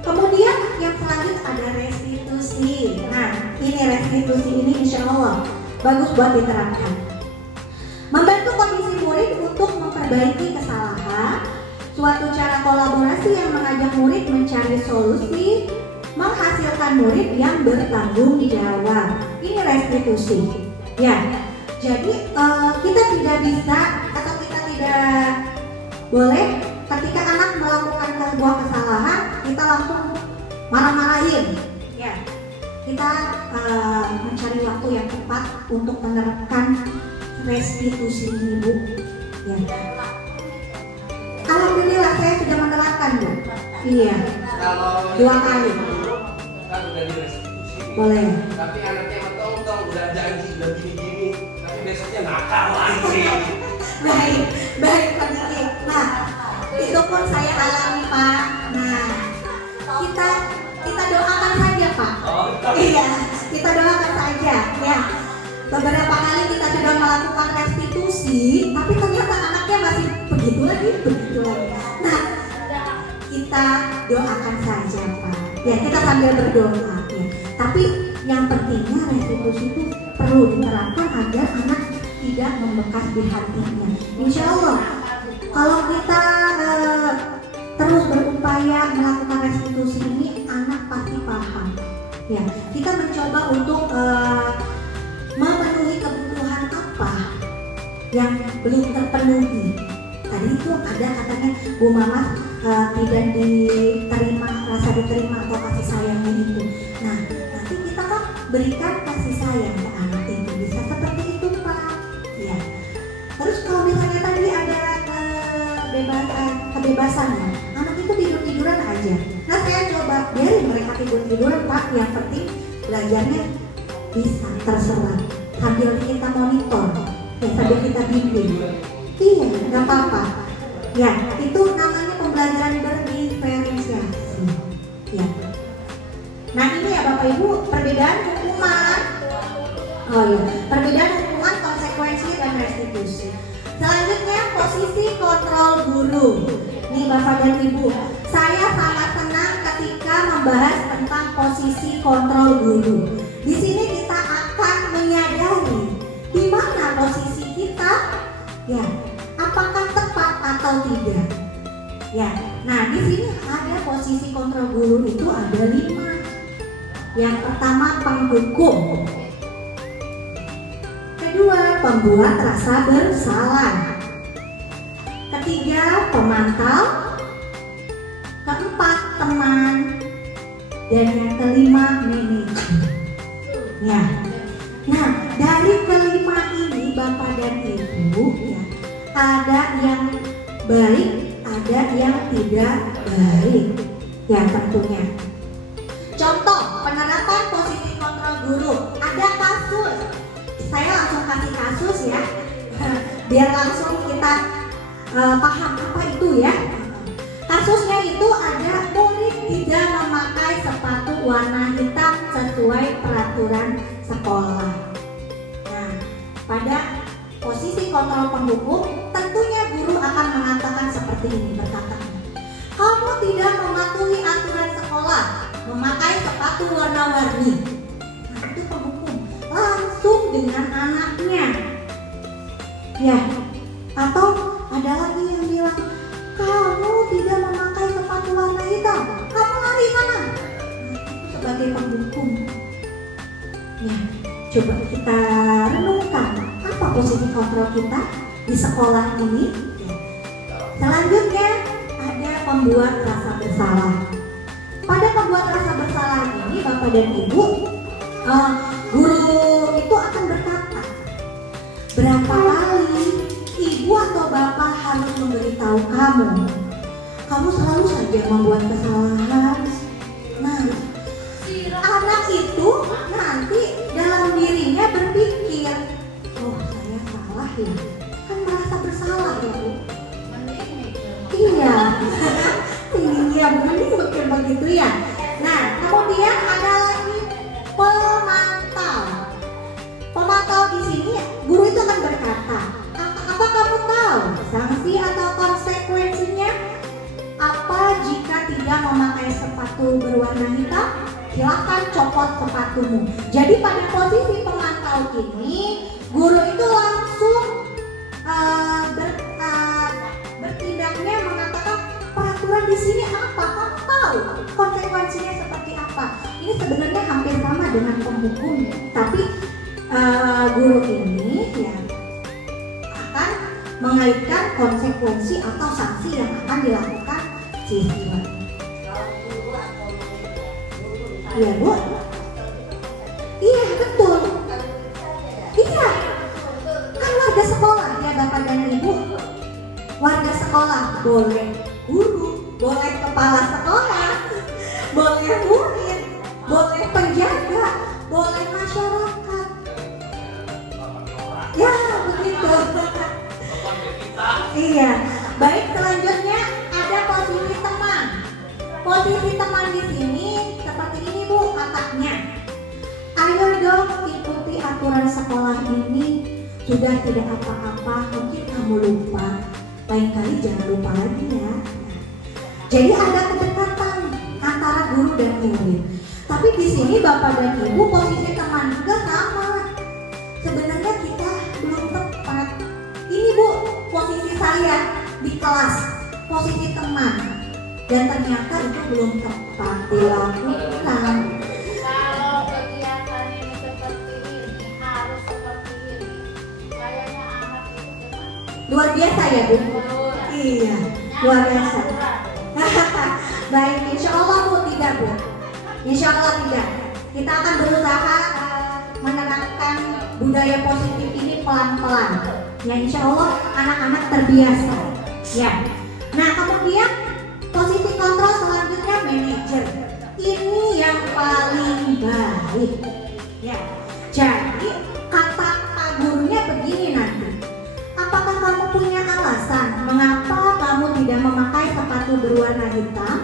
Kemudian yang selanjutnya ada restitusi. Nah, ini restitusi ini insya Allah bagus buat diterapkan. Membantu kondisi murid untuk memperbaiki kesalahan, suatu cara kolaborasi yang mengajak murid mencari solusi, menghasilkan murid yang bertanggung jawab. Ini restitusi. Ya, jadi kita tidak bisa atau kita tidak boleh ketika anak melakukan sebuah kesalahan kita langsung marah-marahin. Ya, kita mencari waktu yang tepat untuk menerapkan restitusi ini, Bu. Ya. Alhamdulillah saya sudah menerapkan, Bu. Iya. 2 kali. Kan udah di restitusi. Boleh. Tapi anaknya mentong-mentong udah janji udah gini-gini, tapi besoknya nakal lagi. Baik Pak Diki. Nah, itu pun saya alami Pak. Nah, kita doakan saja Pak. Iya, kita doakan saja. Ya, beberapa kali kita sudah melakukan restitusi, tapi ternyata anaknya masih begitu lagi. Nah, kita doakan saja Pak. Ya, kita sambil berdoa. Ya. Tapi yang pentingnya restitusi perlu diterapkan agar anak tidak membekas di hatinya. Insya Allah kalau kita terus berupaya melakukan restitusi ini, anak pasti paham. Ya, kita mencoba untuk memenuhi kebutuhan apa yang belum terpenuhi. Tadi itu ada katanya Bu Mamas tidak diterima, rasa diterima atau kasih sayangnya itu. Nah, nanti kita kan berikan kasih sayang ke anak itu, bisa seperti itu Pak. Ya. Terus kalau misalnya tadi ada kebebasannya, anak itu tidur-tiduran aja. Nah saya coba biarin mereka tidur-tiduran Pak, yang penting belajarnya bisa terserah sambil kita monitor, ya sambil kita bimbing. Iya, nggak apa-apa. Ya, itu namanya pembelajaran berdiferensiasi. Ya. Nah ini ya Bapak Ibu, perbedaan hukuman. Oh iya, perbedaan hukuman, konsekuensi dan restitusi. Selanjutnya posisi kontrol guru. Nih Bapak dan Ibu, saya sangat senang ketika membahas tentang posisi kontrol guru. Di sini kita akan menyadari di mana posisi kita, ya, apakah tepat atau tidak. Ya, nah di sini ada posisi kontrol guru itu ada 5. Yang pertama penghukum. Kedua, pembuat rasa bersalah. Ketiga, pemantau. Keempat, teman. Dan yang kelima, manajer. Ya. Nah, dari kelima ini Bapak dan Ibu, ya, ada yang baik, ada yang tidak baik. Ya, tentunya. Contoh penerapan posisi kontrol guru. Ada kasus. Saya langsung kasih kasus ya, biar langsung kita paham apa itu ya. Kasusnya itu ada murid tidak memakai sepatu warna hitam sesuai peraturan sekolah. Nah, pada posisi kontrol penghukum, tentunya guru akan mengatakan seperti ini, berkata, kamu tidak mematuhi aturan sekolah, memakai sepatu warna-warni. Nah, itu penghukum. Langsung dengan anaknya. Ya, atau ada lagi yang bilang, kamu tidak memakai sepatu warna hitam, kamu lari sana. Nah, itu sebagai penghukum. Ya, coba kita renungkan apa posisi kontrol kita di sekolah ini. Ya. Selanjutnya ada pembuat rasa bersalah. Pada pembuat rasa bersalah ini Bapak dan Ibu, guru itu akan berkata, berapa kali ibu atau bapak harus memberitahu kamu, kamu selalu saja membuat kesalahan. Nah, anak itu nanti dalam dirinya berpikir, oh saya salah ya, kan merasa bersalah ya Bu. Iya, iya mending begitu ya. Nah, kemudian ada lagi pemantau. Pemantau di sini guru itu akan berkata, apa kamu tahu sanksi atau konsekuensinya? Apa jika tidak memakai sepatu berwarna hitam? Silakan copot sepatumu. Jadi pada posisi pemantau ini, guru itu langsung bertindaknya mengatakan peraturan di sini apa? Kamu tahu konsekuensinya seperti apa? Ini sebenarnya hampir sama dengan penghukum, tapi guru ini ya akan mengaitkan konsekuensi atau sanksi yang akan dilakukan siswa. Iya Bu? Iya betul. Iya. Kan warga sekolah ya Bapak dan Ibu. Warga sekolah boleh guru, boleh kepala sekolah, boleh murid, boleh penjaga, boleh masyarakat. Ya begitu. Iya. Baik, selanjutnya ada posisi teman. Posisi teman di sini seperti ini Bu katanya. Ayo dong ikuti aturan sekolah ini. Sudah tidak apa-apa, mungkin kamu lupa. Lain kali jangan lupa lagi ya. Jadi ada kedekatan antara guru dan murid. Tapi di sini Bapak dan Ibu posisi teman juga sama. kelas, posisi teman, dan ternyata itu belum tepat dilakukan. Kalau kegiatan ini seperti ini harus seperti ini. Kayaknya amat itu gimana? Luar biasa ya Bu? Iya, luar biasa. Baik, insya Allah Bu tidak Bu. Insya Allah tidak. Kita akan berusaha menerapkan budaya positif ini pelan-pelan. Ya insya Allah anak-anak terbiasa. Ya. Nah kemudian positif kontrol selanjutnya manajer. Ini yang paling baik. Ya. Jadi kata Pak gurunya begini nanti. Apakah kamu punya alasan mengapa kamu tidak memakai sepatu berwarna hitam?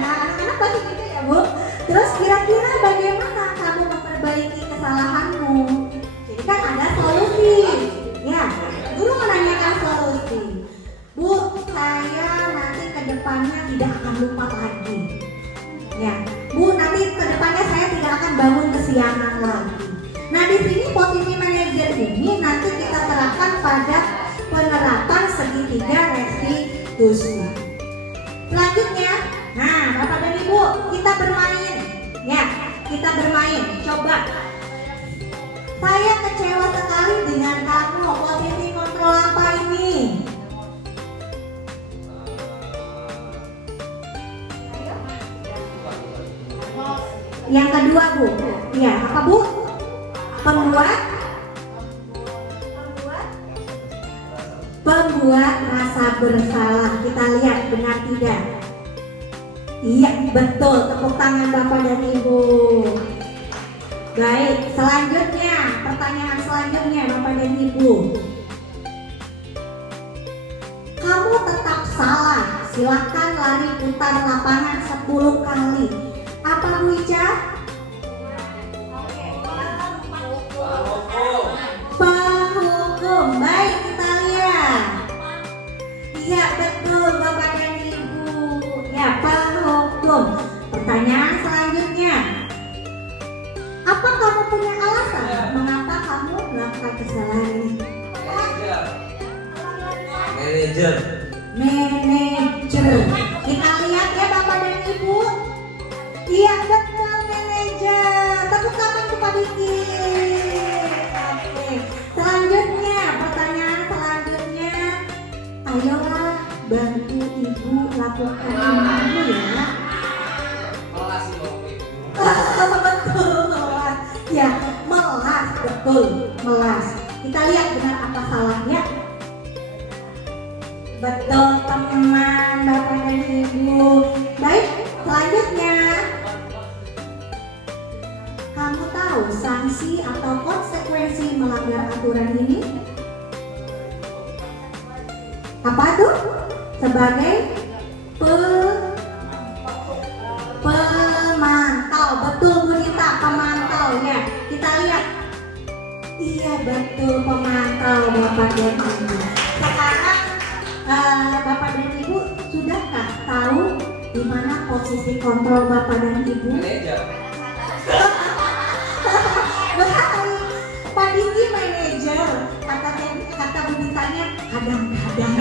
Nah anak-anak pasti gitu ya Bu. Terus kira-kira bagaimana kamu memperbaiki kesalahanmu? Jadi kan ada solusi. Ya, guru menanyakan solusi. Bu, saya nanti ke depannya tidak akan lupa lagi. Ya, Bu, nanti ke depannya saya tidak akan bangun kesiangan lagi. Nah, di sini posisi manajer ini nanti kita terapkan pada penerapan segitiga restitusi. Selanjutnya, nah Bapak dan Ibu, kita bermain. Ya, kita bermain. Coba. Saya kecewa sekali dengan kamu. Posisi kontrol apa ini? Yang kedua Bu. Ya, apa Bu? Pembuat rasa bersalah. Kita lihat benar tidak? Iya betul, tepuk tangan Bapak dan Ibu. Baik, selanjutnya pertanyaan selanjutnya Bapak dan Ibu. Kamu tetap salah, silakan lari putar lapangan 10 kali. Apa Bu Ica? Penghukum. Baik, kita lihat. Iya betul Bapak dan Ibu. Ya, penghukum. Pertanyaan selanjutnya. Apa kamu punya alasan mengapa kamu melakukan kesalahan ini? Manajer. Kita lihat ya Bapak dan Ibu. Iya betul manajer. Tepuk tangan Pak Diki. Oke. Selanjutnya, pertanyaan selanjutnya. Ayolah bantu Ibu lakukan ini ya. Betul. Ya, melas, betul, melas. Kita lihat benar apa salahnya. Betul teman Bapak dan Ibu. Baik, selanjutnya. Kamu tahu sanksi atau konsekuensi melanggar aturan ini? Apa tuh? Sebagai pemantau. Betul Bu Nita, pemantau ya. Kita lihat. Iya betul, pemantau Bapak dan Ibu. Sekarang Bapak dan Ibu sudahkah tahu di mana posisi kontrol Bapak dan Ibu? Baik, Pak Diki manajer, kata Bu Nitanya kadang-kadang.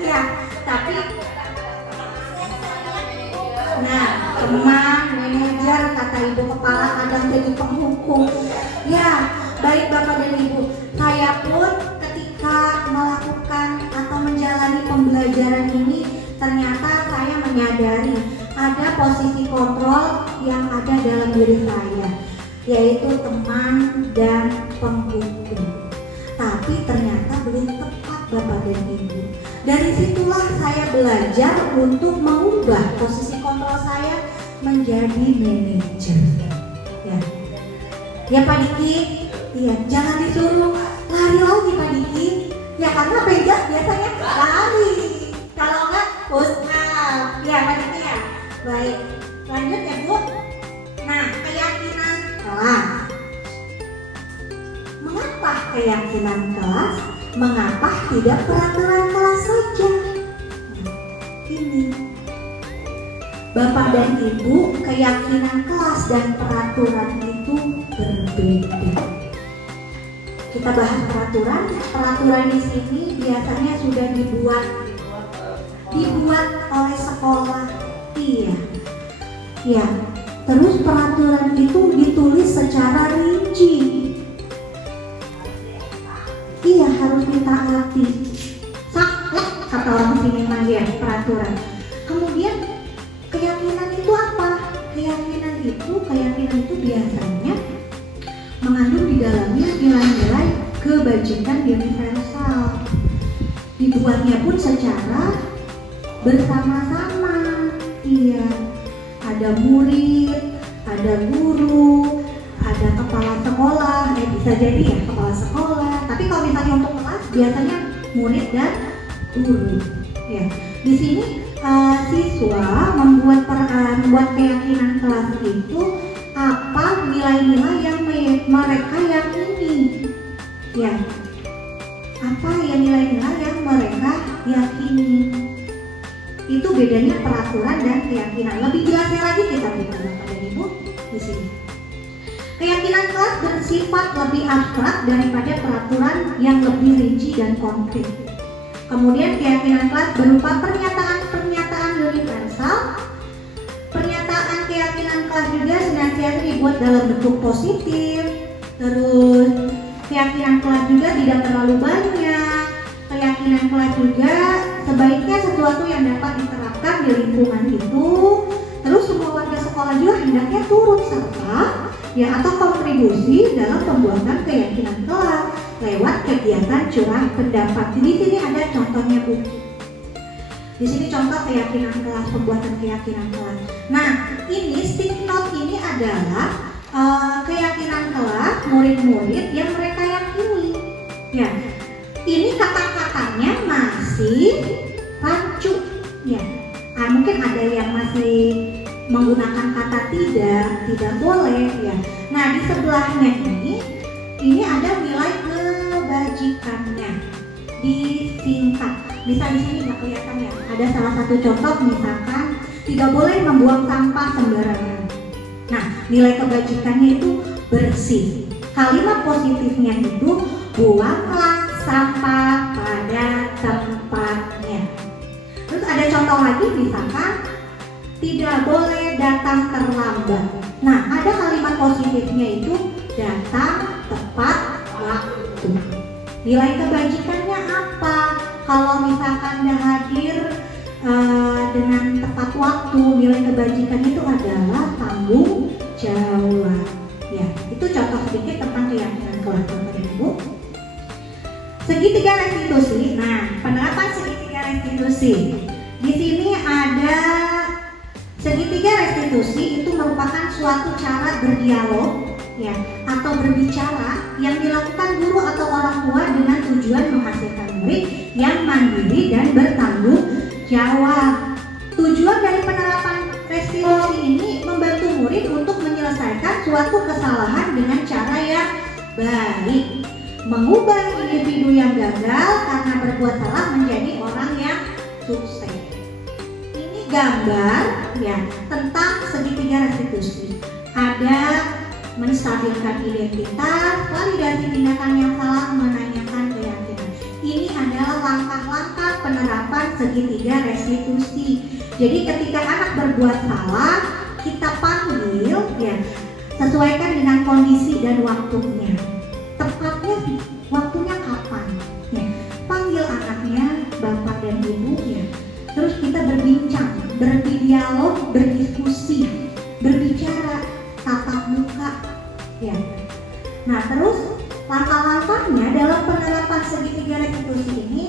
Ya, tapi nah, teman manajer kata Ibu kepala kadang jadi penghukum. Ya, baik Bapak dan Ibu, saya pun ketika melakukan atau menjalani pembelajaran ini ternyata saya menyadari ada posisi kontrol yang ada dalam diri saya, yaitu teman dan penghukum. Tapi ternyata belum tepat Bapak dan Ibu. Dari situlah saya belajar untuk mengubah posisi kontrol saya menjadi manajer. Ya Pak Diki, iya jangan disuruh lari lagi Pak Diki. Ya karena beda biasanya lari. Kalau enggak push up. Ya Pak Diki ya. Baik, lanjut ya Bu. Nah, keyakinan kelas. Mengapa keyakinan kelas? Mengapa tidak peraturan kelas saja? Nah, ini Bapak dan Ibu, keyakinan kelas dan peraturan itu berbeda. kita bahas peraturan. Peraturan di sini biasanya sudah dibuat oleh sekolah. Iya. Ya. Terus peraturan itu ditulis secara rinci. Iya, harus ditaati. Saklek kata orang sini mah ya, peraturan. Kemudian keyakinan itu apa? Keyakinan itu biasanya mengandung di dalamnya nilai-nilai kebajikan universal. Dibuatnya pun secara bersama-sama. Iya, ada murid, ada guru, ada kepala sekolah, bisa jadi ya kepala sekolah. Tapi kalau misalnya untuk kelas biasanya murid dan guru. Ya, di sini siswa membuat keyakinan kelas itu apa nilai-nilai yang mereka yakini. Ya, apa ya nilai-nilai yang mereka yakini. Itu bedanya peraturan dan keyakinan. Lebih jelasnya lagi kita lihat Bapak dan Ibu di sini. Keyakinan kelas bersifat lebih abstrak daripada peraturan yang lebih rinci dan konkret. Kemudian keyakinan kelas berupa pernyataan universal. Pernyataan keyakinan kelas juga senantiasa dibuat dalam bentuk positif. Terus keyakinan kelas juga tidak terlalu banyak. Keyakinan kelas juga sebaiknya sesuatu yang dapat diterapkan di lingkungan itu. Terus semua warga sekolah juga hendaknya turut serta atau kontribusi dalam pembuatan keyakinan kelas lewat kegiatan curah pendapat. Di sini ada contohnya Bu. Di sini contoh keyakinan kelas, pembuatan keyakinan kelas. Nah, ini stick note ini adalah keyakinan kelas murid-murid yang mereka yakini. Ya, ini kata-katanya masih rancu. Ya, mungkin ada yang masih menggunakan kata tidak boleh. Ya. Nah, di sebelahnya ini ada nilai kebajikannya disingkat. Bisa di sini nggak kelihatan ya? Ada salah satu contoh misalkan tidak boleh membuang sampah sembarangan. Nah, nilai kebajikannya itu bersih. Kalimat positifnya itu buanglah sampah pada tempatnya. Terus ada contoh lagi misalkan tidak boleh datang terlambat. Nah, ada kalimat positifnya itu datang tepat waktu. Nilai kebajikannya apa? Kalau misalkan dia hadir dengan tepat waktu, nilai kebajikan itu adalah tanggung jawab. Ya, itu contoh sedikit tentang keyakinan kelas Bapak dan Ibu. Segitiga restitusi. Nah, penerapan segitiga restitusi. Di sini ada segitiga restitusi itu merupakan suatu cara berdialog atau berbicara yang dilakukan guru atau orang tua dengan tujuan menghasilkan murid yang mandiri dan bertanggung jawab. Tujuan dari penerapan restitusi ini membantu murid untuk menyelesaikan suatu kesalahan dengan cara yang baik, mengubah individu yang gagal karena berbuat salah menjadi orang yang sukses. Ini gambar tentang segitiga restitusi. Ada menstabilkan identitas, validasi tindakan yang salah, menanyakan keyakinan. Ini adalah langkah-langkah penerapan segitiga restitusi. Jadi ketika anak berbuat salah, kita panggil sesuaikan dengan kondisi dan waktunya. Tepatnya waktunya kapan? Panggil anaknya, bapak dan ibu Terus kita berbincang, berdialog, berdiskusi, berbicara tatap muka. Nah, terus langkah-langkahnya dalam penerapan segitiga restitusi ini,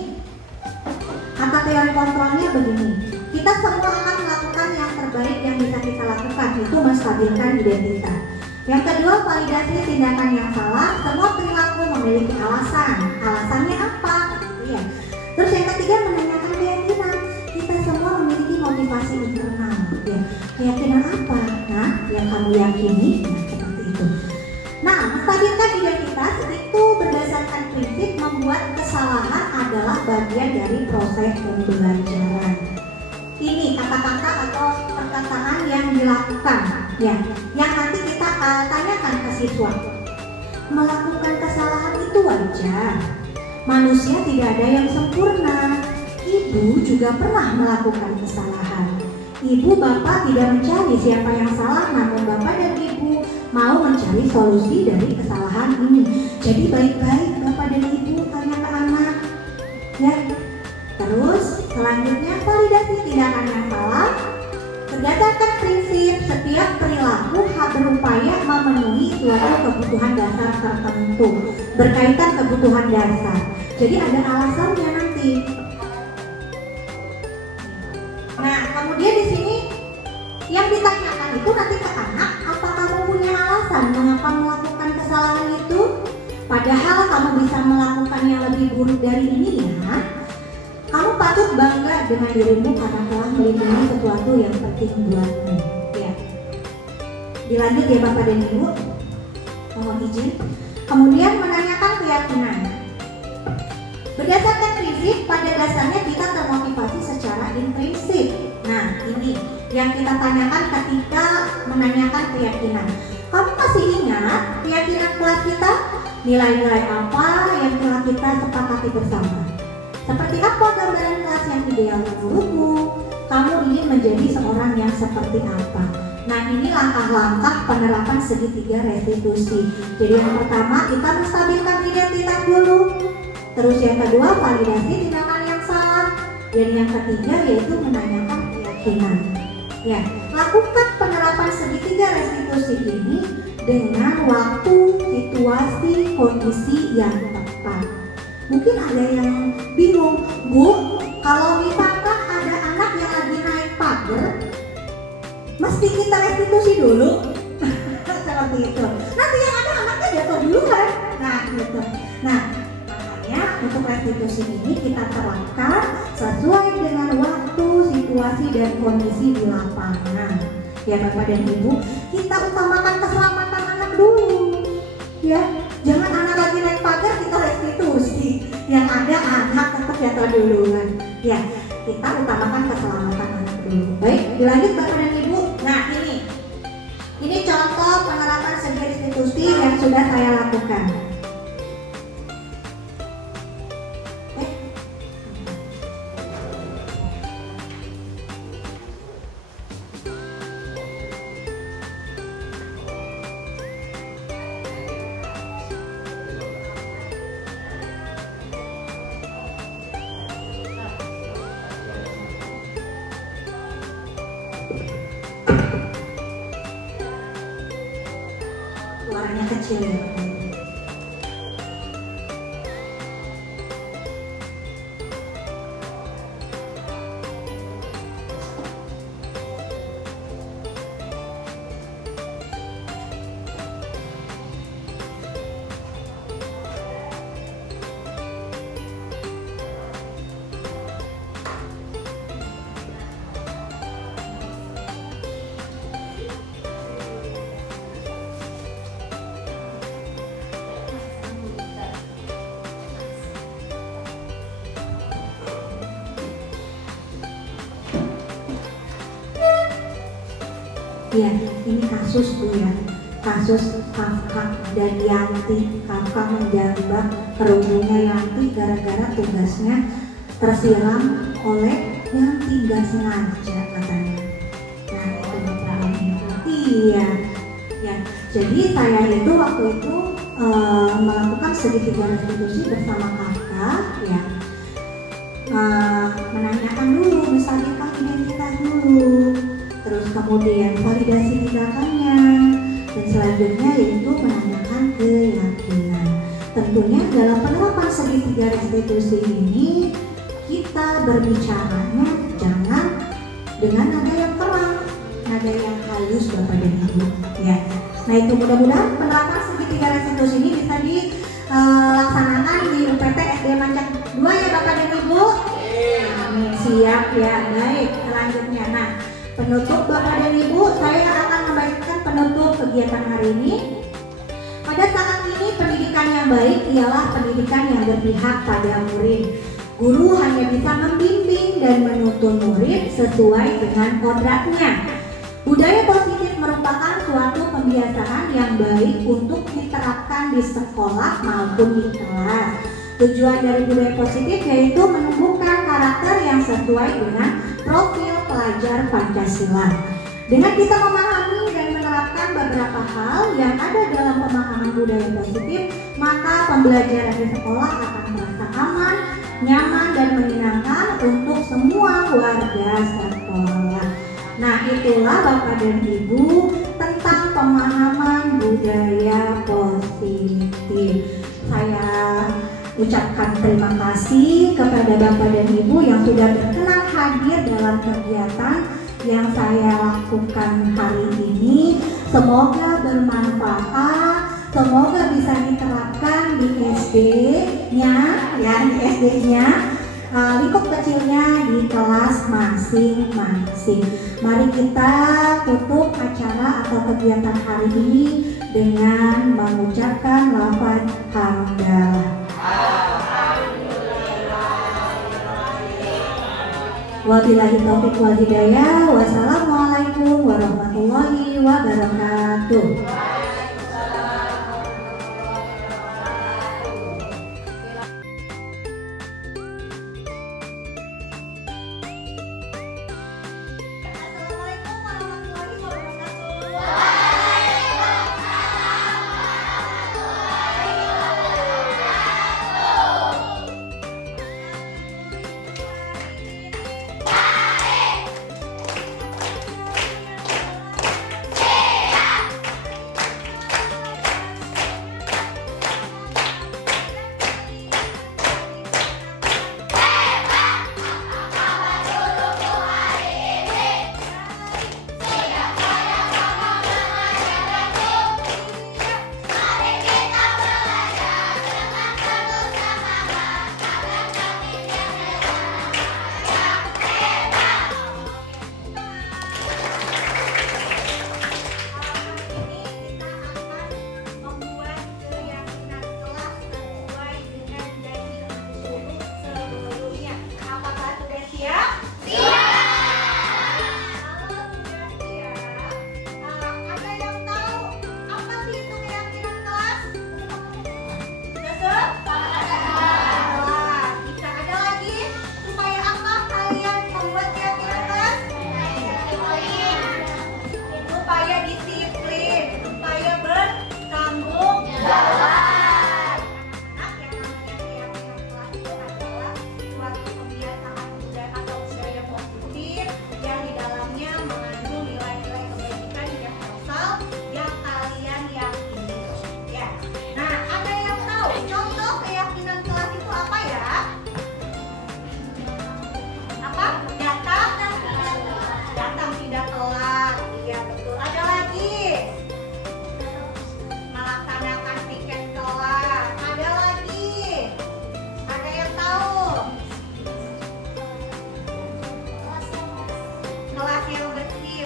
kata teori kontrolnya begini. Kita semua akan melakukan yang terbaik yang bisa kita lakukan, itu menstabilkan identitas. Yang kedua, validasi tindakan yang salah. Semua perilaku memiliki alasan. Alasannya apa? Terus yang ketiga, menanyakan keyakinan. Kita semua memiliki motivasi internal. Keyakinan apa? Nah, yang kamu yakini, seperti itu. Nah, menstabilkan identitas itu berdasarkan prinsip membuat kesalahan adalah bagian dari proses pembelajaran. Ini kata-kata atau perkataan yang dilakukan, yang nanti kita tanyakan ke siswa. melakukan kesalahan itu wajar. Manusia tidak ada yang sempurna. Ibu juga pernah melakukan kesalahan. Ibu bapak tidak mencari siapa yang salah, namun bapak dan ibu mau mencari solusi dari kesalahan ini. Jadi baik-baik bapak dan ibu tanya ke anak, ya. Terus selanjutnya validasi tindakan yang salah. Berdasarkan prinsip setiap perilaku berupaya memenuhi suatu kebutuhan dasar tertentu, berkaitan kebutuhan dasar. Jadi ada alasannya nanti. Nah, kemudian di sini yang ditanyakan itu nanti ke anak, apa kamu punya alasan mengapa melakukan kesalahan itu? Padahal kamu bisa melakukan yang lebih buruk dari ini ya. Kamu patut bangga dengan dirimu karena telah melindungi sesuatu yang penting buatmu. Ya. Dilanjut ya Bapak dan Ibu. Mohon izin. Kemudian menanyakan keyakinan. Berdasarkan prinsip, pada dasarnya kita termotivasi secara intrinsik. Nah, ini yang kita tanyakan ketika menanyakan keyakinan. Kamu masih ingat keyakinan kelas kita? Nilai-nilai apa yang telah kita sepakati bersama? Seperti apa gambaran kelas yang ideal menurutmu? Kamu ingin menjadi seorang yang seperti apa? Nah, ini langkah-langkah penerapan segitiga restitusi. Jadi yang pertama kita menstabilkan identitas dulu. Terus yang kedua validasi tindakan yang salah. Dan yang ketiga yaitu menanyakan keyakinan. Ya, lakukan penerapan segitiga restitusi ini dengan waktu, situasi, kondisi yang tepat. Mungkin ada yang bingung, Bu, kalau misalkan ada anak yang lagi naik pagar, mesti kita restitusi dulu. Seperti itu. Nanti yang ada anaknya jatuh dulu kan? Nah, gitu. Nah, makanya untuk restitusi ini kita terapkan sesuai dengan waktu, situasi, dan kondisi di lapangan. Ya Bapak dan Ibu, kita utamakan keselamatan anak dulu. Ya, jangan anak lagi naik pagar kita restitusi. Yang ada anak tetap jatuh duluan. Ya, kita utamakan keselamatan anak dulu. Baik, dilanjut Bapak dan Ibu. Nah, ini contoh penerapan segi restitusi yang sudah saya lakukan. Suaranya kecil ya. Ya, ini kasus Bu ya, kasus Kafka dan Yanti. Kafka menjambak kerudungnya Yanti gara-gara tugasnya tersiram oleh Yanti, gak sengaja katanya. Nah itu Bapak Ibu. Iya, ya. Jadi saya itu waktu itu melakukan segitiga restitusi bersama Kafka, ya. Menanyakan dulu, menstabilkan identitas dulu. Terus kemudian validasi tindakannya, dan selanjutnya yaitu menanyakan keyakinan. Tentunya dalam penerapan segitiga restitusi ini kita berbicaranya jangan dengan nada yang keras, nada yang halus Bapak dan Ibu. Ya. Nah itu mudah-mudahan penerapan segitiga restitusi ini bisa dilaksanakan di UPT SD Mancak 2 ya Bapak dan Ibu. Amin. Siap ya. Baik. Selanjutnya. Nah. Penutup Bapak dan Ibu, saya akan membagikan penutup kegiatan hari ini. Pada saat ini pendidikan yang baik ialah pendidikan yang berpihak pada murid. Guru hanya bisa membimbing dan menuntun murid sesuai dengan kodratnya. Budaya positif merupakan suatu kebiasaan yang baik untuk diterapkan terapkan di sekolah maupun di kelas. Tujuan dari budaya positif yaitu menumbuhkan karakter yang sesuai dengan profil pelajar Pancasila. Dengan kita memahami dan menerapkan beberapa hal yang ada dalam pemahaman budaya positif, maka pembelajaran di sekolah akan terasa aman, nyaman, dan menyenangkan untuk semua warga sekolah. Nah, itulah Bapak dan Ibu tentang pemahaman budaya positif. Saya ucapkan terima kasih kepada Bapak dan Ibu yang sudah berkenan hadir dalam kegiatan yang saya lakukan hari ini. Semoga bermanfaat, semoga bisa diterapkan di SD-nya, di SD-nya, lingkup kecilnya di kelas masing-masing. Mari kita tutup acara atau kegiatan hari ini dengan mengucapkan lafaz hamdalah. Wabillahi taufiq wal hidayah. Wassalamualaikum warahmatullahi wabarakatuh. Assalamualaikum warahmatullahi wabarakatuh.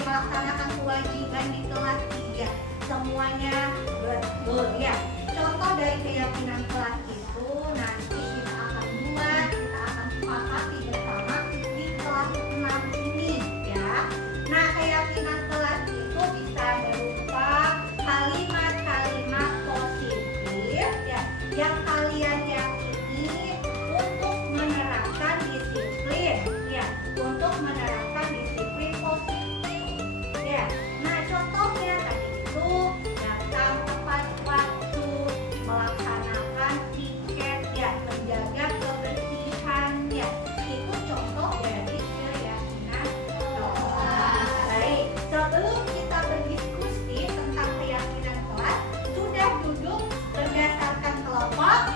Melaksanakan kewajiban di kelas 3 semuanya betul ya. Contoh dari keyakinan kelas itu nanti kita akan buat, kita akan sepakati bersama di kelas 6 ini ya. Nah, keyakinan kelas itu bisa berupa kalimat-kalimat positif ya yang kalian yakini untuk menerapkan disiplin ya, untuk menerapkan disiplin positif. Ya, nah contohnya tadi itu datang tepat waktu, melaksanakan tiket ya, menjaga kebersihan ya. Itu contoh dari keyakinan kelas. Baik, sebelum kita berdiskusi tentang keyakinan kelas, sudah duduk berdasarkan kelompok.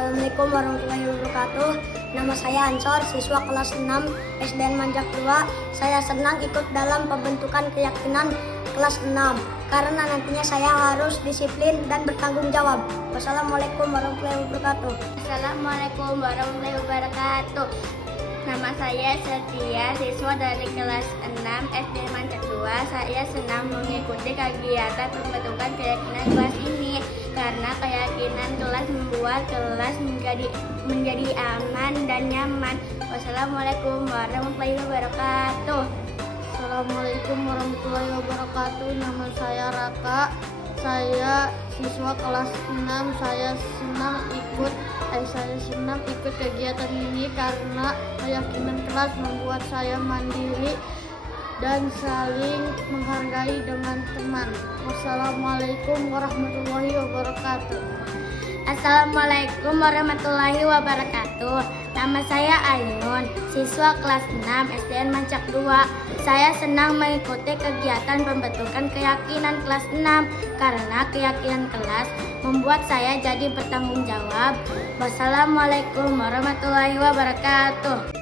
Assalamualaikum warahmatullahi wabarakatuh. Nama saya Ansor, siswa kelas 6 SDN Manjak 2. Saya senang ikut dalam pembentukan keyakinan kelas 6 karena nantinya saya harus disiplin dan bertanggung jawab. Wassalamualaikum warahmatullahi wabarakatuh. Assalamualaikum warahmatullahi wabarakatuh. Nama saya Setia, siswa dari kelas 6 SD Mancak 2. Saya senang mengikuti kegiatan pembentukan keyakinan kelas ini karena keyakinan kelas membuat kelas menjadi aman dan nyaman. Wassalamualaikum warahmatullahi wabarakatuh. Assalamualaikum warahmatullahi wabarakatuh. Nama saya Raka. Saya siswa kelas 6. Saya senang ikut kegiatan ini karena keyakinan kelas membuat saya mandiri dan saling menghargai dengan teman. Wassalamualaikum warahmatullahi wabarakatuh. Assalamualaikum warahmatullahi wabarakatuh. Nama saya Ayun, siswa kelas 6 SDN Mancak 2. Saya senang mengikuti kegiatan pembentukan keyakinan kelas 6 karena keyakinan kelas membuat saya jadi bertanggung jawab. Wassalamualaikum warahmatullahi wabarakatuh.